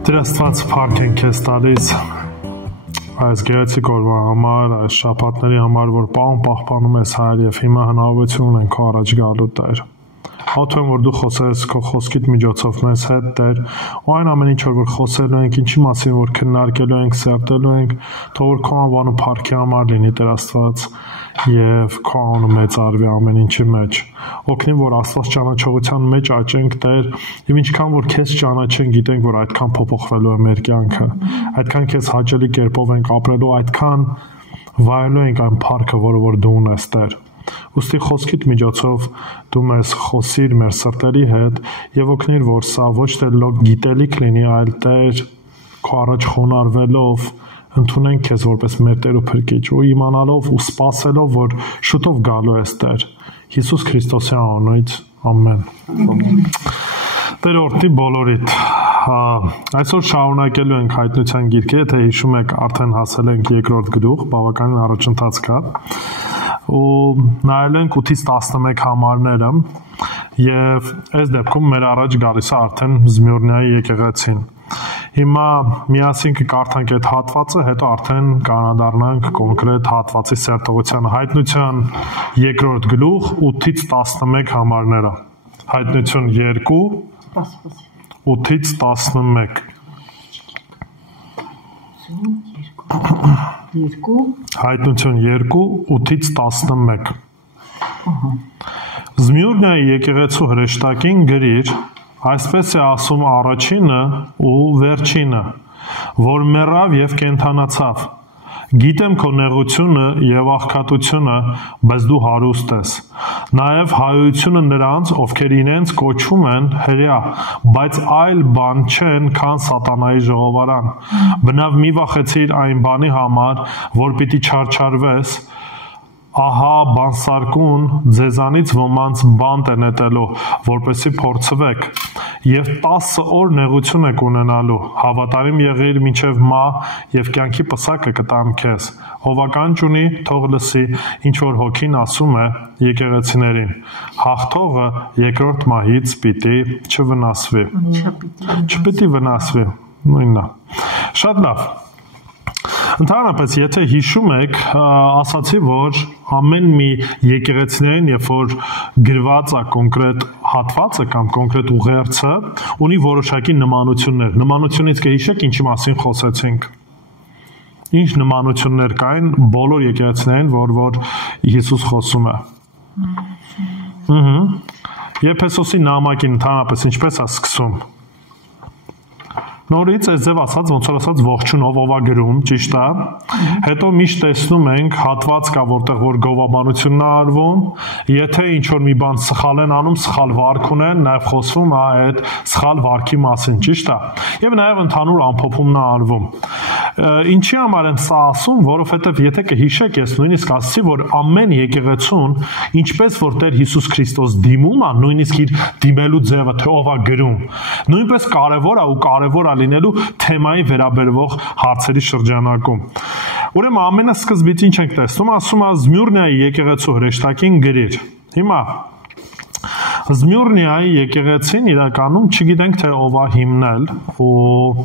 Դրաստված փառք ենք քեզ տալիս այս գեղեցիկ օրվա համար, այս շաբաթների համար, որ պահպանում ես Հայր, եւ հիմա հնարավորություն ունենք քո առաջ գալու Տեր։ Աղոթում եմ, որ դու խոսես քո խոսքիդ միջոցով մեզ հետ, Տեր, ու այն ամեն ինչ որ խոսելու ենք, ինչի մասին որ քննարկելու ենք, սերտելու ենք, թող որ քո անվան ու փառքի համար լինի, Տեր Աստված, եւ քո անունը մեծարվի ամեն ինչի մեջ։ Օգնի, որ Աստված ճանաչողության մեջ աճենք, Տեր, եւ ինչքան որ քեզ ճանաչենք, գիտենք, որ այդքան փոփոխվելու է մեր կյանքը, այդքան քեզ հաճելի կերպով ենք ապրելու, այդքան վայելելու ենք այն փառքը, որը որ դու ունես, Տեր։ Ուստի խոսքիդ միջոցով դու մեզ խոսիր մեր սրտերի հետ եւ օգնիր, որ սա ոչ թե լոկ գիտելիք լինի, այլ Տեր քո առաջ խոնարհվելով ընդունենք քեզ որպես մեր Տեր ու Փրկիչ ու իմանալով ու սպասելով, որ շուտով գալու ես, Տեր, Հիսուս Քրիստոսի անունից, ամեն։ Տեր օրհնի բոլորիդ։ Այսօր շարունակելու ենք հայտնության գիրքը, եթե հիշում եք, արդեն հասել ենք երկրորդ գլուխ, բավականին առաջընթաց կա։ Ու նայել ենք 8-ից 11 համարները եւ այս դեպքում մեր առաջ գալիս է արդեն Զմյուրնիայի եկեղեցին։ Հիմա միասին կկարդանք այդ հատվածը, հետո արդեն կանադառնանք կոնկրետ հատվածի սերտողությանը։ Հայտնության երկրորդ գլուխ 8-ից 11 համարները։ Հայտնություն 2 8-ից 11 Հայտնություն 2 8-ից 11 Զմյուրնիայի եկեղեցու հրեշտակին գրիր, այսպես է ասում առաջինը ու վերջինը, որ մեռավ եւ կենդանացավ։ Գիտեմ քո նեղությունը եւ աղքատությունը, բայց դու հարուստ ես։ Նաեւ հայությունը նրանց, ովքեր իրենց կոչում են հրեա, բայց այլ բան չեն, քան սատանայի ժողովարան։ Բնավ մի վախեցիր այն բանի համար, որ պիտի չարչարվես, ահա բանսարկուն ձեզանից ոմանց բանտ է նետելու, որպեսզի փորձվեք, եւ 10 օր նեղություն եք ունենալու, հավատարիմ եղիր մինչև մահ, եւ կյանքի պսակը կտամ քեզ։ Հովական չունի, թող լսի, ինչ որ հոգին ասում է եկեղեցիներին։ Հաղթողը երկրորդ մահից պիտի չվնասվի։ Չպիտի վնասվի, նույնն է։ Շատ լավ։ Ընդհանրապես, եթե հիշում եք, ասացի, որ ամեն մի եկեղեցիներին, երբ որ գրված է կոնկրետ հատվածը կամ կոնկրետ ուղերձը, ունի որոշակի նմանություններ։ Նմանությունից կհիշեք, ինչի մասին խոսեցինք։ Ինչ նմանություններ կային բոլոր եկեղեցիներին, որ Հիսուս խոսում է։ Եփեսոսի նամակին ընդհանրապես ինչպես է սկսում։ Նորից այս ձև ասած, ոնց որ ասած ողջունով ով է գրում, ճիշտ է։ Հետո միշտ տեսնում ենք հատված կա, որտեղ որ գովաբանությունն է արվում, եթե ինչ որ մի բան սխալ են անում, սխալ վարք ունեն, նաև խոսվում է այդ սխալ վարքի մասին, ճիշտ է։ Եվ նաև ընդհանուր ամփոփումն է արվում։ Ինչի համար եմ սա ասում, որովհետև եթե կհիշեք, ես նույնիսկ ասացի, որ ամեն եկեղեցուն, ինչպես որ Տեր Հիսուս Քրիստոս դիմում է, նույնիսկ իր դիմելու ձևը, թե ով է գրում, նույնպես կարևոր է ու կարևոր է լինելու թեմայի վերաբերվող հարցերի շրջանակում։ Ուրեմն ամենասկզբից ինչ ենք տեսնում, ասում է Զմյուրնիայի եկեղեցու հրեշտակին գրիր։ Հիմա Զմյուրնիայի եկեղեցին իրականում չգիտենք թե ով է հիմնել ու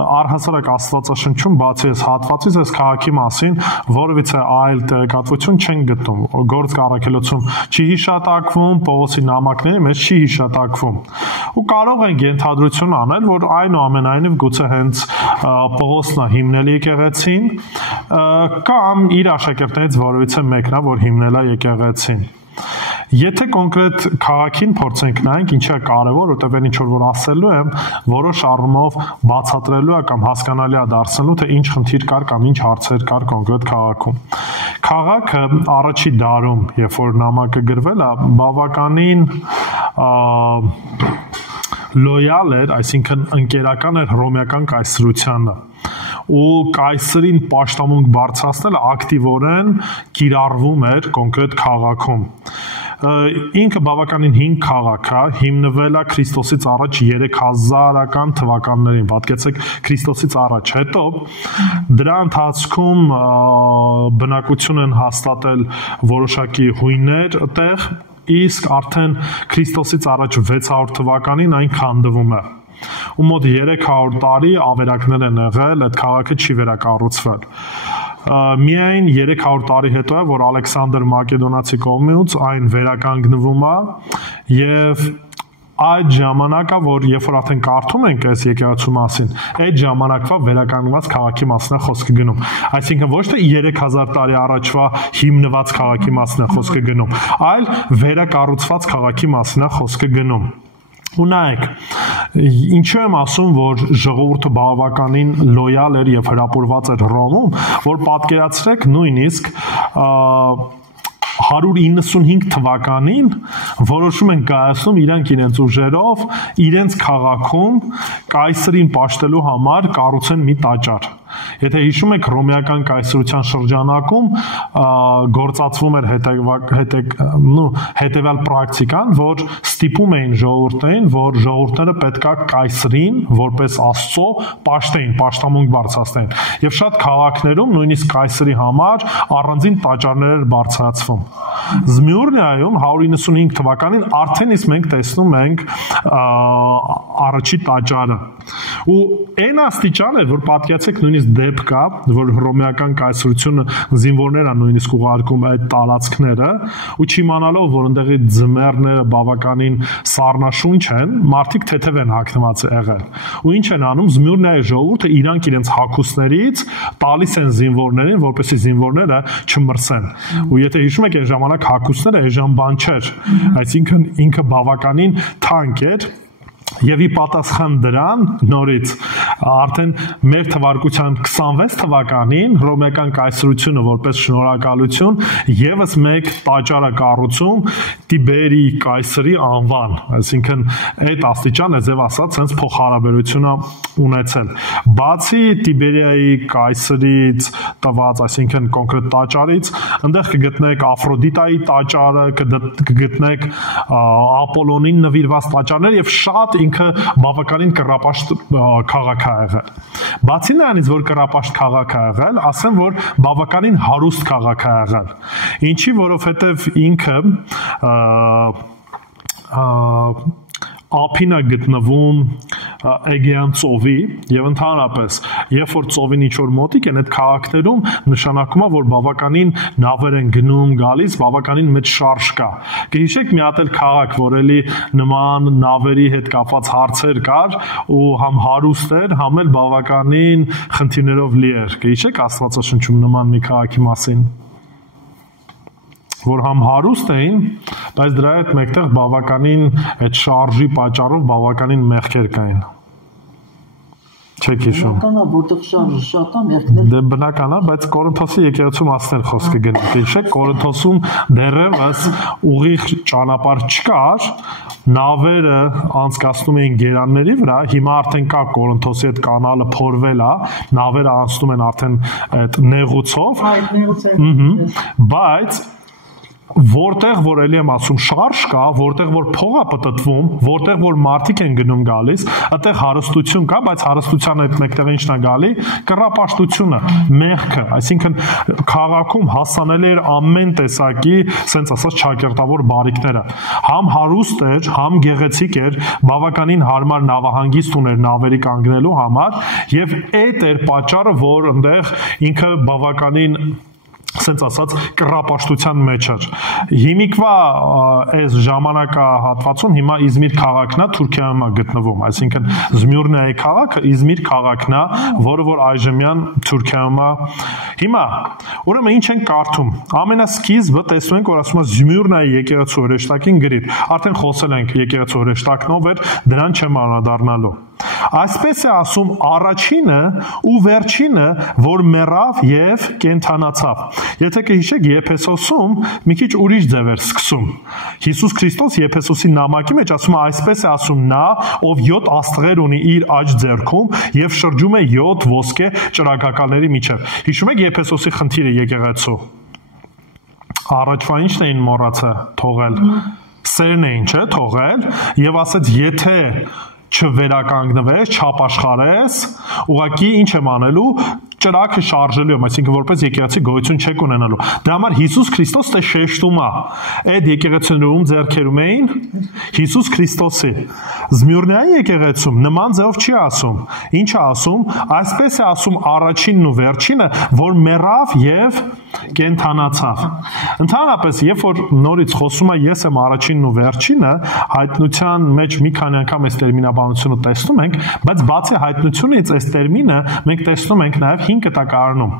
առհասարակ Աստվածաշնչում բացի այս հատվածից այս քաղաքի մասին որևիցե այլ տեղեկատվություն չեն գտնում։ Գործք առաքելոցում չի հիշատակվում, Պողոսի նամակների մեջ չի հիշատակվում։ Ու կարող ենք ենթադրություն անել, որ այնուամենայնիվ գուցե հենց Պողոսն է հիմնել եկեղեցին կամ իր աշակերտներից որևիցե մեկն է, որ հիմնել է եկեղեցին։ Եթե կոնկրետ քաղաքին փորձենք նայենք, ինչի է կարևոր, որտեղ այն ինչ որ ասելու եմ, որոշ առումով բացատրելու է կամ հասկանալի է դարձնելու, թե ինչ խնդիր կար կամ ինչ հարցեր կար կոնկրետ քաղաքում։ Քաղաքը առաջի դարում, երբ որ նամակը գրվել է, բավականին լոյալ էր, այսինքն ընկերական էր հռոմեական կայսրությանը։ Ու կայսրին պաշտամունք բարձրացնելը ակտիվորեն կիրառվում էր կոնկրետ քաղաքում։ Ինքը բավականին հին քաղաք է, հիմնվել է Քրիստոսից առաջ 3000-ական թվականներին, պատկերացեք Քրիստոսից առաջ, հետո դրա ընթացքում բնակություն են հաստատել որոշակի հույներ տեղ, իսկ արդեն Քրիստոսից առաջ 600 թվականին այն քանդվում է։ ու մոտ 300 տարի ավերակներ են եղել, այդ քաղաքը չի վերակառուցվել։ Միայն 300 տարի հետո է, որ Ալեքսանդր Մակեդոնացի կողմից այն վերականգնվում է եւ այդ ժամանակը, որ երբ որ արդեն կարդում ենք այս եկեղեցու մասին, այդ ժամանակվա վերականգնված քաղաքի մասն է խոսքը գնում։ Այսինքն ոչ թե 3000 տարի առաջվա հիմնված քաղաքի մասն է խոսքը գնում, այլ վերակառուցված քաղաքի մասն է խոսքը գնում։ Ու նայեք, ինչու եմ ասում, որ ժողովուրդը բավականին լոյալ էր եւ հրապուրված էր Հռոմում, որ պատկերացրեք նույնիսկ 195 թվականին որոշում են կայացնում իրանք իրենց ուժերով իրենց քաղաքում կայսրին պաշտելու համար կառուցեն մի տաճար։ Եթե հիշում եք հռոմեական կայսրության շրջանակում գործածվում էր հետևյալ պրակտիկան, որ ստիպում էին ժողովուրդներին, որ ժողովուրդները պետքա կայսրին որպես աստծո պաշտեին, պաշտամունք բարձրացնեն։ Եվ շատ քաղաքներում նույնիսկ կայսրի համար առանձին տաճարներ էր բարձրացվում։ Զմյուրնիայում 195 թվականին արդեն իսկ մենք տեսնում ենք առաջի տաճարը։ Ու այն աստիճան է, որ պատկերացեք նույնիսկ դեպք կա, որ հռոմեական կայսրությունը զինվորներ է նույնիսկ ուղարկում այդ տարածքները, ու չիմանալով, որ այնտեղի ձմեռները բավականին սառնաշունչ են, մարդիկ թեթև են հագնված եղել։ Ու ինչ են անում, Զմյուրնիայի ժողովուրդը իրանք իրենց հագուստներից տալիս են զինվորներին, որպեսզի զինվորները չմրսեն։ Ու եթե հիշում եք, այն ժամանակ հագուստները այժմ բան չէր, այսինքն ինքը բավականին թանկ էր։ Եվ ի պատասխան դրան նորից արդեն մեր թվարկության 26 թվականին հռոմեական կայսրությունը որպես շնորհակալություն եւս մեկ տաճար է կառուցում Տիբերի կայսրի անվան, այսինքն այդ աստիճանը ձև ասած sense փոխհարաբերություն է ունեցել։ Բացի Տիբերիայի կայսրից տված, այսինքն կոնկրետ տաճարից, այնտեղ կգտնեք Աֆրոդիտայի տաճարը, կգտնեք Ապոլոնին նվիրված տաճարներ եւ շատ ինքը բավականին կռապաշտ քաղաք է եղել։ Բացի նրանից, որ կռապաշտ քաղաք է եղել, ասեմ, որ բավականին հարուստ քաղաք է եղել։ Ինչի, որովհետև ինքը ափին է գտնվում Էգեյան ծովի եւ ընդհանրապես երբ որ ծովին ինչ որ մոտիկ են այդ քաղաքներում նշանակում է որ բավականին նավեր են գնում գալիս բավականին մեծ շարժ կա կհիշեք մի հատ էլ քաղաք որ էլի նման նավերի հետ կապված հարցեր կար ու համ հարուստ էր համ էլ բավականին խնդիրներով լի էր կհիշեք Աստվածաշնչում նման մի քաղաքի մասին որ համ հարուստ էին, բայց դրա հետ մեկտեղ բավականին այդ շարժի պատճառով բավականին մեղքեր կային։ Չեք հիշում։ Բնականա, որտեղ շարժը շատ է, մեղքներ։ Դե բնականա, բայց Կորինթոսի եկեղեցու մասներ խոսքը գնա։ Հիշեք, Կորինթոսում դեռևս ուղիղ ճանապարհ չկար, նավերը անցկացնում էին գերանների վրա, հիմա արդեն կա Կորինթոսի այդ կանալը փորվել է, նավերը անցնում են արդեն այդ նեղուցով։ Այդ նեղուցը։ Բայց որտեղ որ էլի եմ ասում շարժ կա, որտեղ որ փող է պտտվում, որտեղ որ մարդիկ են գնում գալիս, այդտեղ հարստություն կա, բայց հարստության այդ մեկտեղ ինչն է գալի, կռապաշտությունը, մեղքը, այսինքն քաղաքում հասանելի էր ամեն տեսակի, սենց ասած ճակերտավոր բարիքները։ Համ հարուստ էր, համ գեղեցիկ էր, բավականին հարմար նավահանգիստ ուներ նավերի կանգնելու համար, եւ այդ էր պատճառը, որ այնտեղ ինքը բավականին սենց ասած կռապաշտության մեջ էր։ Հիմիկվա այս ժամանակահատվածում հիմա Իզմիր քաղաքն է Թուրքիայում է գտնվում, այսինքն Զմյուրնիայի քաղաքը Իզմիր քաղաքն է, որը որ այժմյան Թուրքիայում է։ Հիմա, ուրեմն ինչ ենք կարդում։ Ամենասկիզբը տեսնում ենք, որ ասում է Զմյուրնիայի եկեղեցու հրեշտակին գրիր։ Արդեն խոսել ենք եկեղեցու հրեշտակնով էր, դրան չեմ անդրադառնալու։ Այսպես է ասում առաջինը ու վերջինը, որ մեռավ եւ կենդանացավ։ Եթե կհիշեք Եփեսոսում մի քիչ ուրիշ ձև էր սկսում։ Հիսուս Քրիստոս Եփեսոսի նամակի մեջ ասում է այսպես է ասում նա, ով 7 աստղեր ունի իր աջ ձեռքում եւ շրջում է 7 ոսկե ճրագակալների միջև։ Հիշում եք Եփեսոսի խնդիրը եկեղեցու։ Առաջվա ինչն էին մոռացը թողել։ Սերն էին, չէ՞, թողել եւ ասաց եթե չվերականգնվես, չապաշխարես, ուղղակի ինչ եմ անելու, ճրագը շարժելու եմ, այսինքն որպես եկեղեցի գոյություն չեք ունենալու։ Դրա համար Հիսուս Քրիստոս դե շեշտում է։ Այդ եկեղեցիներում ձեռքերում էին Հիսուս Քրիստոսի։ Զմյուրնայի եկեղեցում նման ձևով չի ասում։ Ինչ է ասում, այսպես է ասում առաջինն ու վերջինը, որ մեռավ եւ կենթանացավ։ Ընդհանրապես, երբ որ նորից խոսում է ես եմ առաջինն ու վերջինը, հայտնության մեջ մի քանի անգամ այս տերմինաբանությունը տեսնում ենք, բայց բացի հայտնությունից այս տերմինը մենք տեսնում ենք նաև 5 կտակարանում։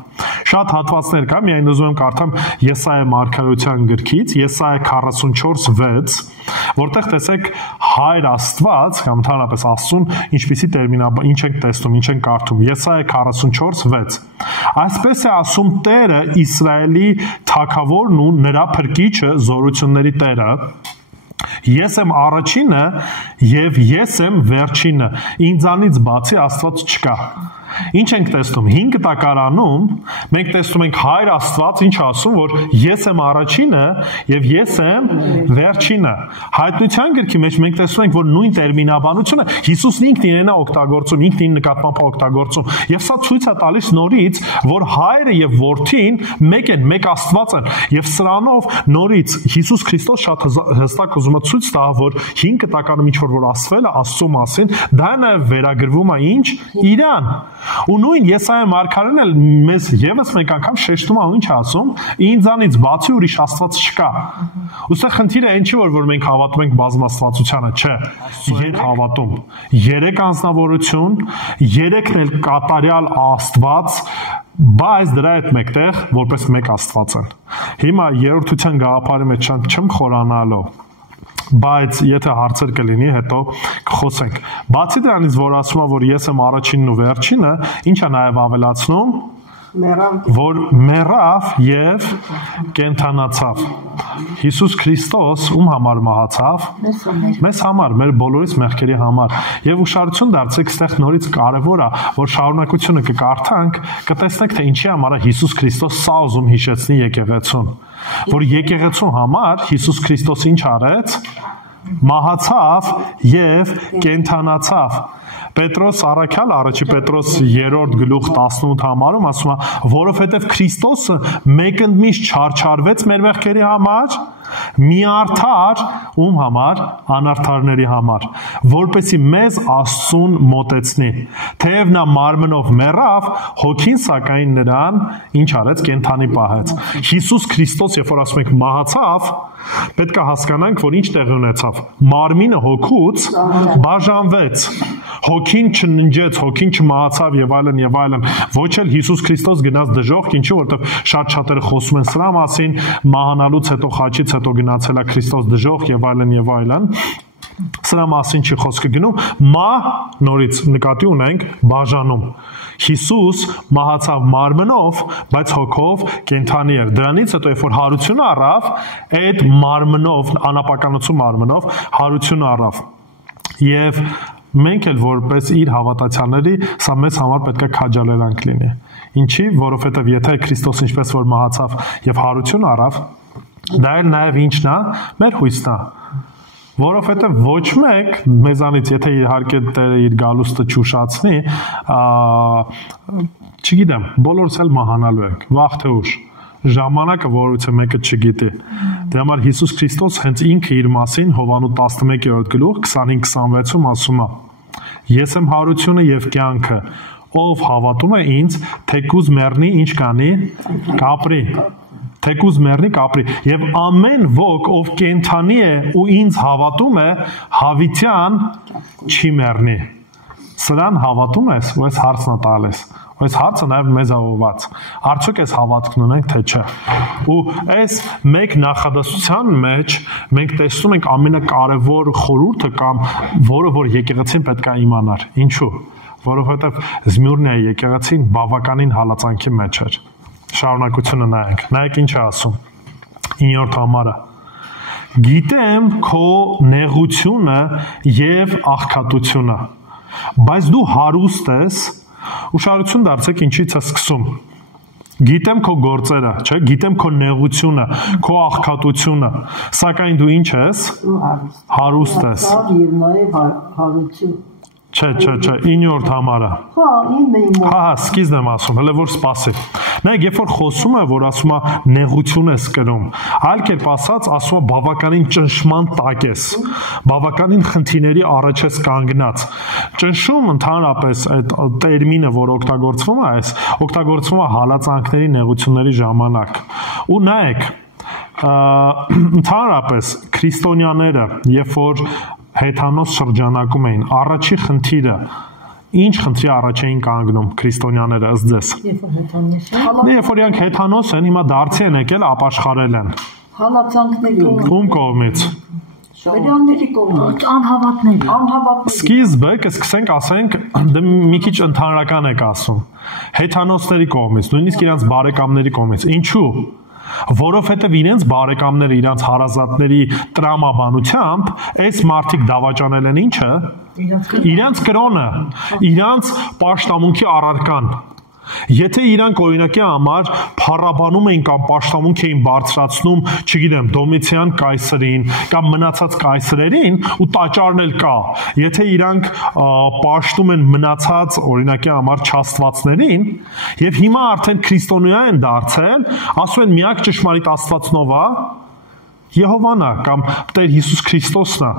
Շատ հատվածներ կա, միայն ուզում եմ կարդամ Եսայա մարգարեության գրքից, Եսայա 44:6, որտեղ տեսեք Հայր Աստված, կամ ընդհանրապես Աստծուն, ինչպիսի տերմինաբան, ինչ ենք տեսնում, ինչ ենք կարդում։ Եսայա 44:6 Այսպես է ասում Տերը, Իսրայելի թագավորն ու նրա փրկիչը, զորությունների Տերը, ես եմ առաջինը եւ ես եմ վերջինը, ինձանից բացի Աստված չկա։ Ինչ ենք տեսնում 5 տակարանում, մենք տեսնում ենք Հայր Աստված ինչ ասում, որ ես եմ առաջինը եւ ես եմ վերջինը։ Հայտնության գրքի մեջ մենք տեսնում ենք, որ նույն տերմինաբանությունը Հիսուսն ինքն իրեն է օգտագործում, ինքն իր նկատմամբ է օգտագործում։ Եվ սա ցույց է տալիս նորից, որ Հայրը եւ Որդին մեկ են, մեկ Աստված են։ Եվ սրանով նորից Հիսուս Քրիստոս շատ հստակ ուզում է ցույց տա, որ 5 տակարանում ինչ որ ասվել է Աստծո մասին, դա նաեւ վերագրվում է ինչ իրան։ Ու նույն Եսայա մարգարեն էլ մեզ եւս մեկ անգամ շեշտում է ու ինչ ասում, ինձանից բացի ուրիշ Աստված չկա։ Ուստեղ խնդիրը այն չի, որ մենք հավատում ենք բազմաստվածությանը, չէ։ Երբ հավատում 3 անձնավորություն, 3-ն էլ կատարյալ Աստված, բայց դրա հետ մեկտեղ որպես մեկ Աստված են։ Հիմա երրորդության գաղափարի մեջ չեմ խորանալու, բայց եթե հարցեր կլինի, հետո կխոսենք։ Բացի դրանից, որ ասում է, որ ես եմ առաջինն ու վերջինը, ինչ է նաև ավելացնում, որ մեռավ եւ կենթանացավ։ Հիսուս Քրիստոս ում համար մահացավ։ Մեզ համար, մեր բոլորիս մեղքերի համար։ Եվ ուշադրություն դարձեք, այստեղ նորից կարևոր է, որ շարունակությունը կկարդանք, կտեսնեք, թե ինչի համար է Հիսուս Քրիստոս սա ուզում հիշեցնի եկեղեցուն։ Որ եկեղեցու համար Հիսուս Քրիստոս ինչ արեց, մահացավ եւ կենթանացավ։ Պետրոս առաքյալ առաջի Պետրոս 3-րդ գլուխ 18 համարում ասում է, որովհետև Քրիստոսը մեկընդմիշտ չարչարվեց մեր մեղքերի համար, միարդար ում համար, անարդարների համար, որպեսզի մեզ Աստծուն մոտեցնի։ Թեև նա մարմնով մեռավ, հոգին սակայն նրան ինչ արեց, կենթանի պահեց։ Հիսուս Քրիստոս, երբ որ ասում ենք մահացավ, պետք է հասկանանք, որ ինչ տեղի ունեցավ։ Մարմինը հոգուց բաժանվեց։ Հոգին չննջեց, հոգին չմահացավ եւ այլն եւ այլն։ Ոչ էլ Հիսուս Քրիստոս գնաց դժոխք, ինչու որտեվ շատ-շատերը խոսում են սրա մասին, մահանալուց հետո խաչից հետո գնացել է Քրիստոս դժոխք եւ այլն եւ այլն։ Սրա մասին չի խոսքը գնում, մահ նորից նկատի ունենք բաժանում։ Հիսուս մահացավ մարմնով, բայց հոգով կենթանի էր։ Դրանից հետո երբ որ հարությունը առավ, այդ մարմնով, անապականացու մարմնով հարությունը առավ։ Եվ մենք էլ որպես իր հավատացյալների սա մեզ համար պետք է քաջալերանք լինի։ Ինչի, որովհետև եթե Քրիստոս ինչպես որ մահացավ եւ հարություն առավ, դա էլ նաեւ ինչն է, մեր հույսն է։ Որովհետև ոչ մեկ մեզանից, եթե իհարկե Տերը իր գալուստը չուշացնի, չգիտեմ, բոլորս էլ մահանալու ենք, վաղ թե ուշ։ Ժամանակը որից մեկը չգիտի։ Դե համար Հիսուս Քրիստոս հենց ինքը իր մասին Հովանու 11-րդ գլուխ 25-26-ում ասում է. Ես եմ հարությունը եւ կյանքը, ով հավատում է ինձ, թեկուզ մեռնի, ինչ կանի, կապրի։ Թեկուզ մեռնի կապրի, եւ ամեն ոք, ով կենթանի է ու ինձ հավատում է, հավիտյան չի մեռնի։ Սրան հավատում ես, ու այս հարցն է տալիս։ Այս հարցը նաև մեզ ավված։ Արդյոք այս հավատքն ունենք, թե չէ։ Ու այս մեկ նախադասության մեջ մենք տեսնում ենք ամենակարևոր խորհուրդը կամ որը որ եկեղեցին պետք է իմանար։ Ինչու՞։ Որովհետև Զմյուրնիայի եկեղեցին բավականին հալածանքի մեջ էր։ Շարունակությունը նայենք։ Նայեք ինչ է ասում 9-րդ համարը։ Գիտեմ քո նեղությունը եւ աղքատությունը, բայց դու հարուստ ես, ուշադրություն դարձեք ինչից է սկսում։ Գիտեմ քո գործերը, չէ՞, գիտեմ քո նեղությունը, քո աղքատությունը, սակայն դու ինչ ես, հարուստ ես։ Եվ նաեւ հարություն։ Չէ, 9-րդ համարը։ Հա, 9-ին։ Հա, սկիզբն եմ ասում, հələ որ սպասի։ Նայեք, երբ որ խոսում է, որ ասում է նեղություն ես կրում, այլ կերպ ասած, ասում է բավականին ճնշման տակ ես, բավականին խնդիրների առաջ ես կանգնած։ Ճնշում ընդհանրապես այդ տերմինը, որ օգտագործվում է, օգտագործվում է հալածանքների, նեղությունների ժամանակ։ Ու նայեք, ընդհանրապես քրիստոնյաները, երբ որ հեթանոս շրջանակում էին, առաջի խնդիրը ինչ խնդրի առաջ էին կանգնում քրիստոնյաները ըստ ձեզ։ Երբ որ իրանք հեթանոս են, հիմա դարձի են եկել, ապաշխարել են։ Հալածանքների։ Ում կողմից։ Հրեաների կողմից, անհավատների։ Սկիզբը կսկսենք ասենք, դե մի քիչ ընդհանրական եք ասում։ Հեթանոսների կողմից, նույնիսկ իրանք բարեկամների կողմից։ Ինչու՞։ Որովհետև իրենց բարեկամները իրանց հարազատների տրամաբանությամբ այս մարդիկ դավաճանել են ինչը իրանց կրոնը, իրանց պաշտամունքի առարկան։ Եթե իրանք օրինակի համար փառաբանում էին կամ պաշտամունք էին բարձրացնում, չգիտեմ, Դոմիցիան կայսրին կամ մնացած կայսրերին ու տաճարն էլ կա։ Եթե իրանք պաշտում են մնացած օրինակի համար չաստվածներին, եւ հիմա արդեն քրիստոնյա են դարձել, ասում են միակ ճշմարիտ աստվածնով է Եհովան է կամ Տեր Հիսուս Քրիստոսն է,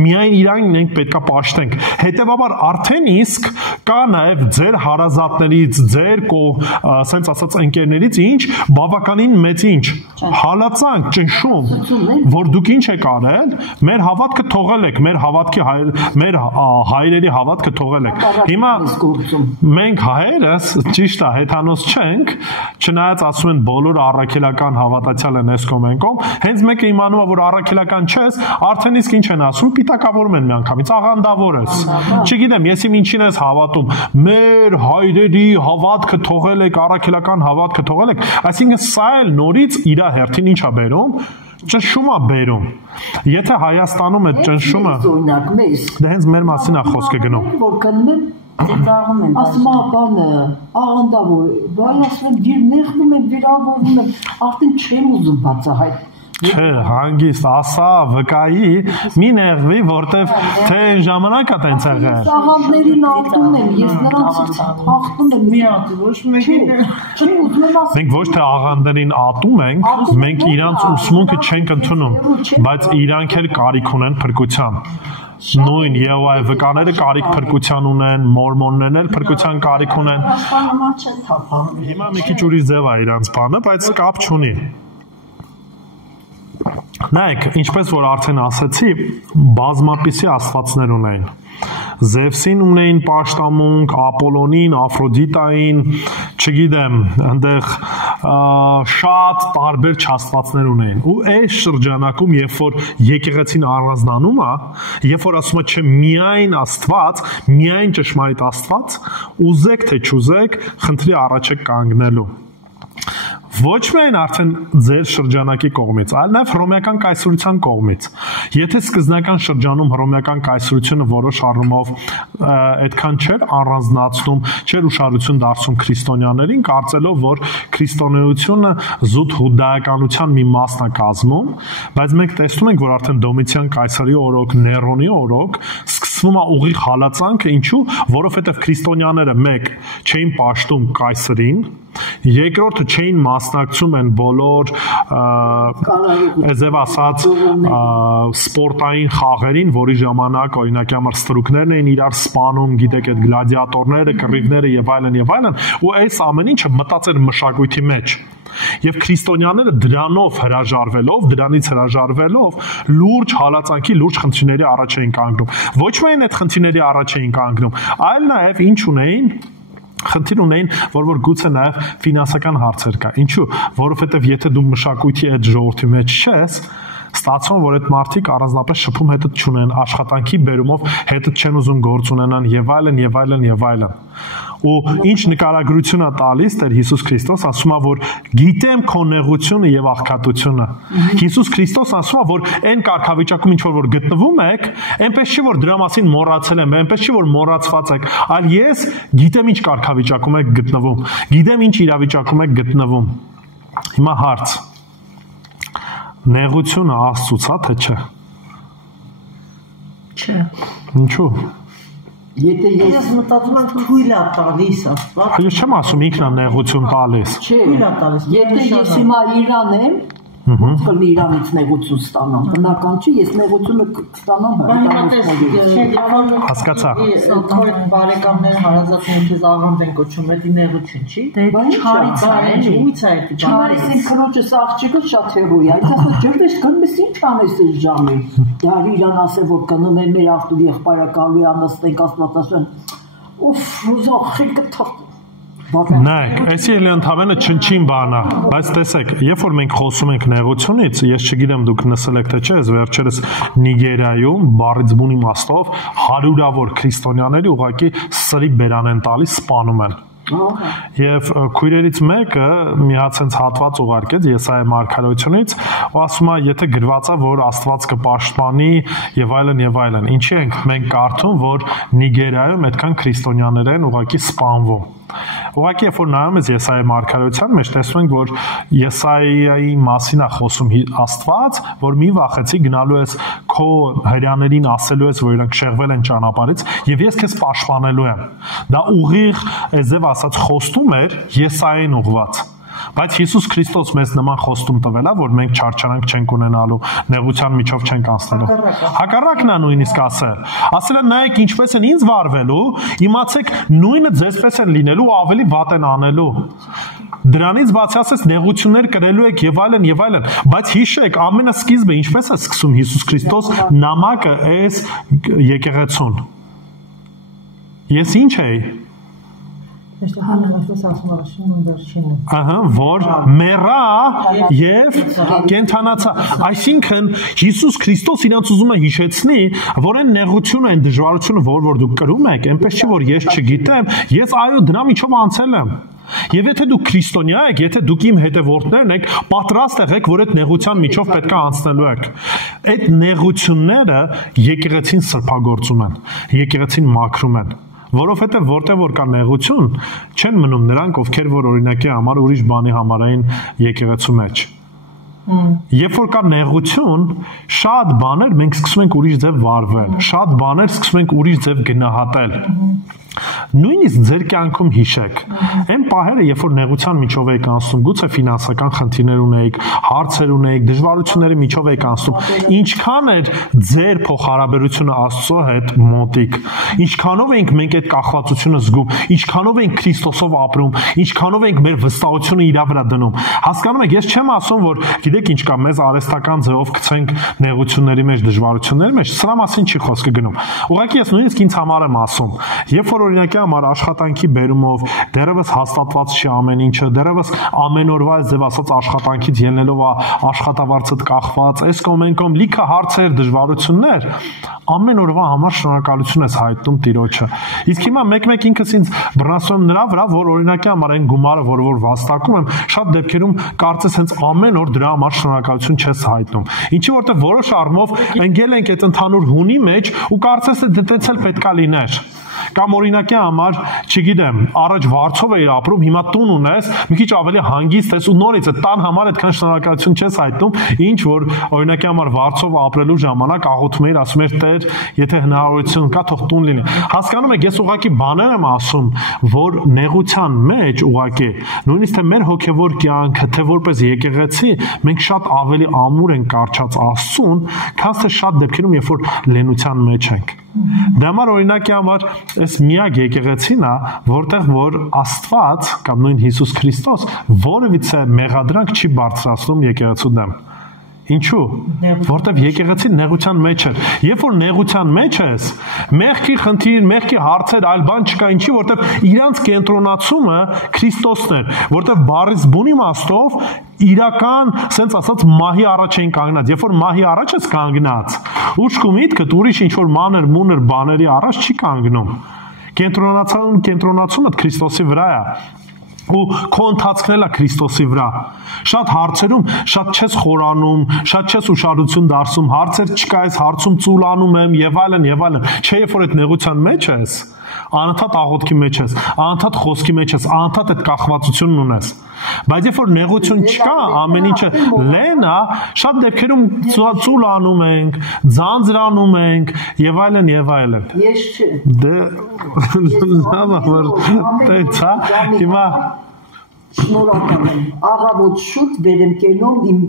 միայն իրան մենք պետքա պաշտենք։ Հետևաբար արդեն իսկ կա նաև ձեր հարազատներից, ձեր ասենց ասած ընկերներից ինչ բավականին մեծ ինչ հալածանք, ճնշում, որ դուք ինչ եք արել, մեր հավատքը թողել եք, մեր հայրերի հավատքը թողել եք։ Հիմա մենք հայերս ճիշտ է, հեթանոս չենք, չնայած ասում են բոլոր առաքելական հավատացյալ են այս կողմ են կողմ, հենց մեկը իմանում է, որ առաքելական չես, արդեն իսկ ինչ են ասում, պիտակավորում են միանգամից, աղանդավոր ես։ Չգիտեմ, ես իմ ինչին ես հավատում, մեր հայրերի հավատքը թողել եք, առաքելական հավատքը թողել եք, այսինքն սա էլ նորից իր հերթին ինչ է բերում, ճնշում է բերում։ Եթե Հայաստանում այդ ճնշումը, դա հենց մեր մասին է խոսքը գնում։ Որ գնում են ասում է բանը, աղանդավոր, բայ ասում են, վիր նեղվում են, վիրավորվում են, արդեն չեմ ուզում բացահայտ։ Չէ, հանգիստ, ասա, վկայի, մի նեղվի, որտև թե այն ժամանակ է տենց եղել։ Աղանդներին ատում են, ես նրանցից հաղթում եմ մի հատ, ոչ մեկին Մենք ոչ թե աղանդներին ատում ենք, մենք իրանց ուսմունքը չենք ընդունում, բայց իրանք էլ կարիք ունեն փրկության։ Նույն Եհովայի վկաները կարիք փրկության ունեն, մորմոններն էլ փրկության կարիք ունեն։ Հիմա մի քիչ ուրիշ ձև է իրանց բանը, բայց կապ չունի։ Նայեք, ինչպես որ արդեն ասացի, բազմապիսի աստվածներ ունեին։ Զևսին ունեին պաշտամունք, Ապոլոնին, Աֆրոդիտային, չգիտեմ, այնտեղ շատ տարբեր չաստվածներ ունեին։ Ու այս շրջանակում, երբ որ եկեղեցին առանձնանում է, երբ որ ասում է չէ միայն Աստված, միայն ճշմարիտ Աստված, ուզեք թե չուզեք, խնդրի առաջ եք կանգնելու։ Ոչ միայն արդեն ձեր շրջանակի կողմից, այլ նաև հռոմեական կայսրության կողմից։ Եթե սկզբնական շրջանում հռոմեական կայսրությունը որոշ առումով այդքան չէր առանձնացնում, չէր ուշադրություն դարձնում քրիստոնյաներին, կարծելով, որ քրիստոնեությունը զուտ հուդայականության մի մասն է կազմում, բայց մենք տեսնում ենք, որ արդեն Դոմիցիան կայսրի օրոք, Ներոնի օրոք սկսվում է ուղիղ հալածանքը, ինչու, որովհետև քրիստոնյաները մեկ չէին պաշտում կայսրին, երկրորդը չէին մասնակցում են բոլոր այզև ասած սպորտային խաղերին, որի ժամանակ օրինակի համար ստրուկներն էին իրար սպանում, գիտեք այդ գլադիատորները, կռիվները եւ այլն, ու այս ամեն ինչը մտած էր մշակույթի մեջ։ Եվ քրիստոնյաները դրանով հրաժարվելով, դրանից հրաժարվելով լուրջ հալածանքի, լուրջ խնդիրների առաջ էին կանգնում։ Ոչ միայն այդ խնդիրների առաջ էին կանգնում, այլ նաև ինչ ունեին խնդիր ունեին, որ գուցե նաև ֆինանսական հարցեր կա։ Ինչու՞, որովհետև եթե դու մշակույթի այդ ժողովրդի մեջ չես, ստացվում որ այդ մարդիկ առանձնապես շփում հետդ չունեն, աշխատանքի բերումով հետդ չեն ուզում գործ ունենան եւ այլն։ Ու ինչ նկարագրություն է տալիս Տեր Հիսուս Քրիստոս, ասում է որ գիտեմ քո նեղությունը եւ աղքատությունը։ Հիսուս Քրիստոս ասում է որ այն կարգավիճակում ինչ որ գտնվում եք, այնպես չի որ դրա մասին մոռացել եմ, այնպես չի որ մոռացված եք, այլ ես գիտեմ ինչ կարգավիճակում եք գտնվում, գիտեմ ինչ իրավիճակում եք գտնվում։ Հիմա հարց. Նեղությունը Աստծուց է թե չէ։ Չէ։ Ինչու։ Եթե ես մտածում եմ թույլ է տալիս Աստված։ Ես չեմ ասում ինքն է նեղություն տալիս։ Թույլ է տալիս։ Եթե ես հիմա Իրան եմ, ոնց կլինի Իրանից նեղություն ստանամ։ Բնական չի, ես նեղությունը կստանամ Հասկացա։ Քո բարեկամները հարազատները քեզ աղանդ են կոչում, դա նեղություն չի։ Դա չարից է, ումից է դա։ Չարից իմ քրոջս աղջիկը շատ հեռու է։ Այդ ասած ջրվես գնես ինչ անես այս ժամին։ Դա Իրան ասել որ գնում են մեր աղբյուր եղբայրը գալու է անստենք Աստվածաշեն։ Ուֆ, ուզող խելքը թող Նայեք, այսի էլի ընդհանրապես չնչին բան է, բայց տեսեք, երբ որ մենք խոսում ենք նեղությունից, ես չգիտեմ դուք լսել եք թե չէ, ես վերջերս Նիգերիայում բառից բուն իմաստով հարյուրավոր քրիստոնյաների ուղղակի սրի բերան են տալիս, սպանում են։ Եվ քույրերից մեկը մի հատ sense հատված ուղարկեց Եսայի մարգարեությունից, ու ասում է, եթե գրված է, որ Աստված կպաշտպանի եւ այլն, ինչի ենք մենք կարդում, որ Նիգերիայում այդքան քրիստոնյաներ են ուղղակի սպանվում։ Ուղղակի երբ որ նայում ես Եսայի մարգարեության մեջ, տեսնում ենք, որ Եսայիայի մասին է խոսում Աստված, որ մի վախեցի գնալու ես քո հրյաներին ասելու ես, որ իրանք շեղվել են ճանապարհից, եւ ես քեզ պաշտպանելու եմ։ Դա ուղիղ Էզև ասած խոստում էր Եսային ուղված։ Բայց Հիսուս Քրիստոս մեզ նման խոստում տվել է, որ մենք չարչարանք չենք ունենալու, նեղության միջով չենք անցնելու։ Հակառակն է նույնիսկ ասել։ Ասել է նայեք ինչպես են ինձ վարվելու, իմացեք նույնը ձեզպես են լինելու ու ավելի վատ են անելու։ Դրանից բացի ասես նեղություններ կրելու եք եւ այլն, բայց հիշեք ամենասկիզբը ինչպես է սկսում Հիսուս Քրիստոս նամակը այս եկեղեցուն։ Ես ինչ էի Ահա, որ մեռա եւ կենթանացա։ Այսինքն Հիսուս Քրիստոս իրանց ուզում է հիշեցնի, որ այն նեղությունը, այն դժվարությունը, որ դուք կրում եք, այնպես չի որ ես չգիտեմ, ես այո դրա միջով անցել եմ։ Եվ եթե դուք քրիստոնյա եք, եթե դուք իմ հետևորդներն եք, պատրաստ եղեք, որ այդ նեղության միջով պետք է անցնելու եք։ Այդ նեղությունները եկեղեցին սրբագործում են, եկեղեցին մաքրում են։ Որովհետև որտեղ որ կա նեղություն, չեն մնում նրանք, ովքեր որ օրինակի համար ուրիշ բանի համար էին եկեղեցու մեջ։ Երբ որ կա նեղություն, շատ բաներ մենք սկսում ենք ուրիշ ձև վարվել, շատ բաներ սկսում ենք ուրիշ ձև գնահատել։ Նույնիսկ ձեր կյանքում հիշեք, այն պահերը, երբ որ նեղության միջով եք անցնում, գուցե ֆինանսական խնդիրներ ունեիք, հարցեր ունեիք, դժվարությունների միջով եք անցնում, ինչքան էր ձեր փոխհարաբերությունը Աստծո հետ մոտիկ, ինչքանով ենք մենք այդ կախվածությունը զգում, ինչքանով ենք Քրիստոսով ապրում, ինչքանով ենք մեր վստահությունը իր վրա դնում։ Հասկանում եք, ես չեմ ասում, որ գիտեք ինչ կա, մեզ արհեստական ձևով գցենք նեղությունների մեջ, դժվարությունների մեջ, սրա մասին չի խոսքը գնում։ Ուղղակի ես նույնիսկ ինձ համար եմ ասում, երբ որ օրինակի համար աշխատանքի բերումով դեռևս հաստատված չի ամեն ինչը, դեռևս ամեն օրվա ձև ասած աշխատանքից ելնելով աշխատավարձդ կախված, այս կոմ լիքը հարցեր, դժվարություններ, ամեն օրվա համար շնորհակալություն ես հայտնում Տիրոջը։ Իսկ հիմա մեկ-մեկ ինքս ինձ բռնացնում եմ նրա վրա, որ օրինակի համար այն գումարը, որ վաստակում եմ, շատ դեպքերում կարծես հենց ամեն օր դրա համար շնորհակալություն չես հայտնում։ Ինչի որտեղ որոշ առումով ընկել ենք այդ ընդհանուր հունի մեջ ու կարծես թե դտենց էլ պետքա լիներ։ Կամ օրինակի համար, չգիտեմ, առաջ վարձով էիր ապրում, հիմա տուն ունես, մի քիչ ավելի հանգիստ ես ու նորից այդ տան համար այդքան շնորհակալություն չես հայտնում, ինչ որ օրինակի համար վարձով ապրելու ժամանակ աղոթում էիր, ասում էր Տեր, եթե հնարավորություն կա, թող տուն լինի։ Հասկանում եք, ես ուղղակի բաներ եմ ասում, որ նեղության մեջ ուղղակի, նույնիսկ թե մեր հոգևոր կյանքը, թե որպես եկեղեցի, մենք շատ ավելի ամուր ենք կարճած Աստծուն, քան թե շատ դեպքերում, երբ որ լենության մեջ ենք։ Դա համար օրինակի համար այս միակ եկեղեցին է, որտեղ որ Աստված կամ նույն Հիսուս Քրիստոս որևիցե մեղադրանք չի բարձրացնում եկեղեցու դեմ։ Ինչու՞։ Որտեղ եկեղեցին նեղության մեջ է։ Երբ որ նեղության մեջ ես, մեղքի խնդիր, մեղքի հարցեր, այլ բան չկա, ինչի, որտեղ իրանց կենտրոնացումը Քրիստոսն էր, որտեղ բառից բուն իմաստով իրական, սենց ասած, մահի առաջ էին կանգնած։ Երբ որ մահի առաջ ես կանգնած, ուշք ու միտքդ ուրիշ ինչ որ մանր մուներ բաների առաջ չի կանգնում։ Կենտրոնացումը Քրիստոսի վրա է։ Ու քո ընթացքն էլ է Քրիստոսի վրա։ Շատ հարցերում շատ չես խորանում, շատ չես ուշադրություն դարձում, հարցեր չկա, այս հարցում ծուլանում եմ եւ այլն, չէ, երբ որ այդ նեղության մեջ ես, Անընդհատ աղոթքի մեջ ես, անընդհատ խոսքի մեջ ես, անընդհատ այդ կախվածությունն ունես։ Բայց երբ որ նեղություն չկա, ամեն ինչը լեն է, շատ դեպքերում ծուլ անում ենք, ձանձրանում ենք եւ այլն եւ այլն։ Ես չէ։ Դե լավ է, որ տենց է, հիմա շնորհակալ եմ։ Առավոտ շուտ վեր եմ կենում իմ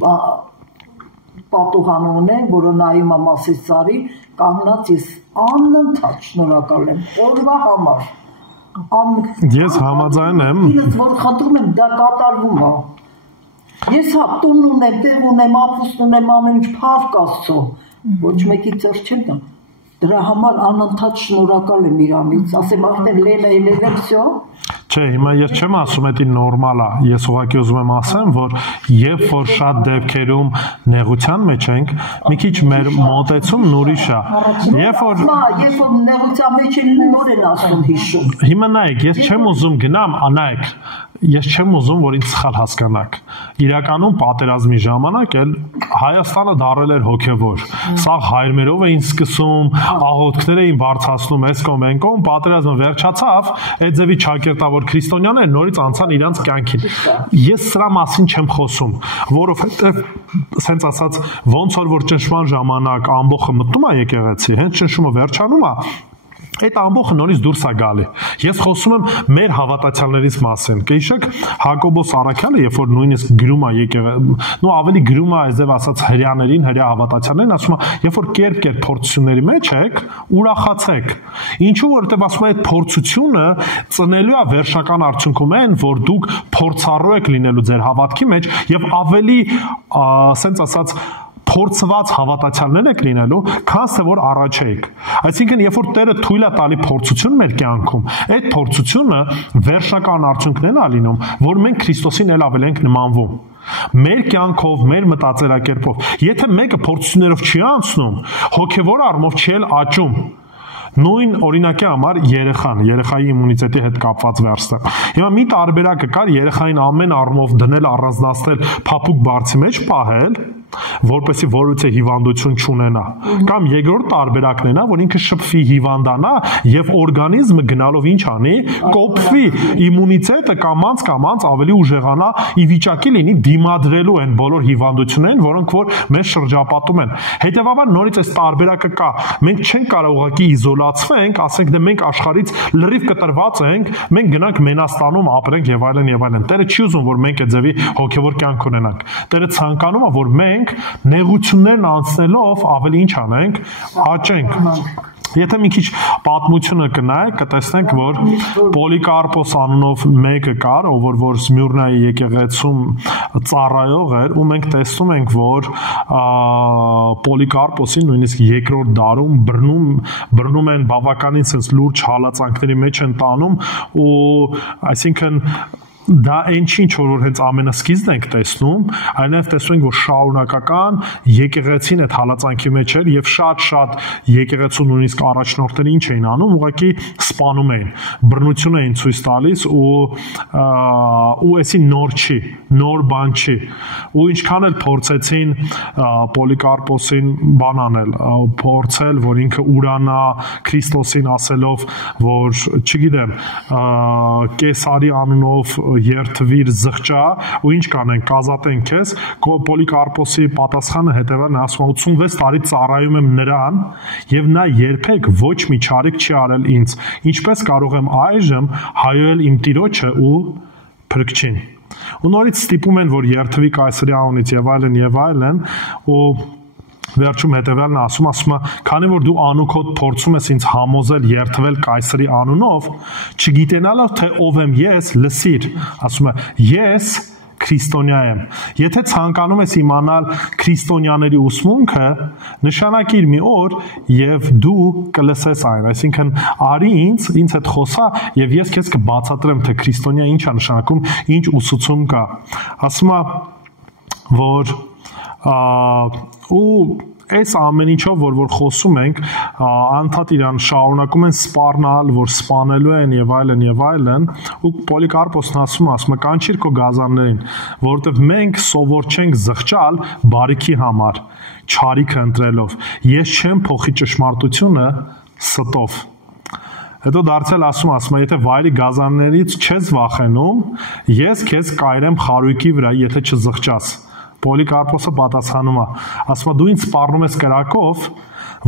պատուհանն է, որը նայում եմ ասեցարի, կանգնած ես անընդհատ շնորհակալ եմ օրվա համար։ Ես համաձայն եմ։ Ինձ որ խնդրում եմ, դա կատարվում է։ Ես հա տուն ունեմ, տեղ ունեմ, ապուս ունեմ, ամեն ինչ փառք Աստծո։ Ոչ մեկի ծեր չեմ տա։ Դրա համար անընդհատ շնորհակալ եմ իրանից։ Ասեմ արդեն լենը վсё։ Չէ, հիմա ես չեմ ասում, դա նորմալ է։ Ես ուղղակի ուզում եմ ասեմ, որ երբ որ շատ դեպքերում նեղության մեջ ենք, մի քիչ մեր մոտեցումն ուրիշ է։ Երբ որ նեղության մեջ են նոր են ասում հիշում։ Հիմա նայեք, ես չեմ ուզում գնամ, նայեք, ես չեմ ուզում, որ ինձ սխալ հասկանաք։ Իրականում պատերազմի ժամանակ էլ Հայաստանը դարել էր հոգևոր։ Սա հայրմերով էին սկսում, աղոթքներ էին բարձրացնում, այս կողմ այն կողմ, պատերազմը վերջացավ, այդ ձևի ճակերտավոր քրիստոնյաները նորից անցան իրանց կյանքին։ Ես սրա մասին չեմ խոսում, որովհետև սենց ասած ոնց որ ճնշման ժամանակ ամբողջը մտնում է եկեղեցի, հենց ճնշումը վերջանում է, այդ ամբողջը նորից դուրս է գալի։ Ես խոսում եմ մեր հավատացյալներից մասին։ Կհիշեք Հակոբոս Արաքյալը, երբ որ նույնիսկ գրում է նո ավելի գրում է այսպես ասած հрьяաներին, հрья հավատացյալներին, ասում է, երբ որ կերպ փորձությունների մեջ եք, ուրախացեք։ Ինչու որովհետև ասում է այդ փորձությունը ծնելու է վերջական արդյունքում այն, որ դուք փորձառու եք լինելու ձեր հավատքի մեջ եւ ավելի ասենց ասած փորձված հավատացյալներ եք լինելու, քան թե որ առաջ եք։ Այսինքն, երբ որ Տերը թույլ է տալի փորձություն մեր կյանքում, այդ փորձությունը վերջական արդյունքն է լինում, որ մենք Քրիստոսին էլ ավելի ենք նմանվում։ Մեր կյանքով, մեր մտածելակերպով, եթե մեկը փորձություններով չի անցնում, հոգևոր առումով չի էլ աճում։ Նույն օրինակի համար երեխայի իմունիտետի հետ կապված վերստը։ Հիմա մի տարբերակը կար երեխային ամեն առումով դնել, առանձնացնել, փափուկ բարձի մեջ պահել, որպեսզի որևէ հիվանդություն չունենա։ Կամ երկրորդ տարբերակն է նա, որ ինքը շփվի, հիվանդանա եւ օրգանիզմը գնալով ինչ անի, կոփվի, իմունիտետը կամած ավելի ուժեղանա, ի վիճակի լինի դիմադրելու այն բոլոր հիվանդություններին, որոնք որ մեզ շրջապատում են։ Հետևաբար նորից այս տարբերակը կա։ Մենք չենք կարող ուղղակի իզոլացվենք, ասենք դե մենք աշխարհից լրիվ կտրված ենք, մենք գնանք Մենաստանում ապրենք եւ այլն եւ այլն։ Տերը չի ուզում, որ մենք այդ ձևի հոգեվոր կյանք ունենանք։ Տերը ցանկանում է, որ մենք նեղություններն անցնելով ավելի ինչ անենք, աճենք։ Եթե մի քիչ պատմությունը կնայեք, կտեսնենք, որ Պոլիկարպոս անունով մեկը կար, ով որ Սմյուրնայի եկեղեցում ծառայող էր, ու մենք տեսնում ենք, որ Պոլիկարպոսին նույնիսկ երկրորդ դարում բռնում են բավականին sense լուրջ հալածանքների մեջ են տանում, ու այսինքն դա այն ինչ որ հենց ամենասկիզբն ենք տեսնում, այնպես տեսնում ենք, որ շարունակական եկեղեցին այդ հալածանքի մեջ էր եւ շատ եկեղեցու նույնիսկ առաջնորդները ինչ էին անում, ուղղակի սպանում էին, բռնություն էին ցույց տալիս ու էսի նոր բան չի, ու ինչքան էլ փորձեցին Պոլիկարպոսին բան անել, փորձել, որ ինքը ուրանա Քրիստոսին ասելով, որ չգիտեմ, Կեսարի անունով երթվիր զղջա ու ինչ կանենք կազատենք քեզ Պոլիկարպոսի պատասխանը հետևն ասում 86 տարի ծառայում եմ նրան եւ նա երբեք ոչ մի չարիք չի արել ինձ ինչպես կարող եմ այժմ հայոյել իմ տիրոջը ու փրկչին ու նորից ստիպում են որ երթվի կայսրի անունից եւ այլն ու վերջում հետևյալն ասում է, քանի որ դու անուքոտ փորձում ես ինձ համոզել երթվել կայսրի անունով, չգիտենալով թե ով եմ ես, լսիր, ասում է, ես քրիստոնյա եմ։ Եթե ցանկանում ես իմանալ քրիստոնյաների ուսմունքը, նշանակիր մի օր եւ դու կլսես այն, այսինքն արի ինձ հետ խոսա եւ ես քեզ կբացատրեմ թե քրիստոնյա ինչ է նշանակում, ինչ ուսուցում կա։ Ասում է, որ ու այս ամեն ինչով որ խոսում ենք անդադ իրան շարունակում են սպառնալ որ սպանելու են եւ այլն ու Պոլիկարպոսն ասում կանչիր քո գազաններին որովհետեւ մենք սովոր չենք զղջալ բարիքի համար չարիքը ընտրելով ես չեմ փոխի ճշմարտությունը ստով Հետո դարձել ասում եթե վայրի գազաններից չես վախենում, ես քեզ կայրեմ խարույկի վրա, եթե չզղջաս։ Պոլիկարպոսը պատասխանում է, ասում դու ինձ սպառնում ես կրակով,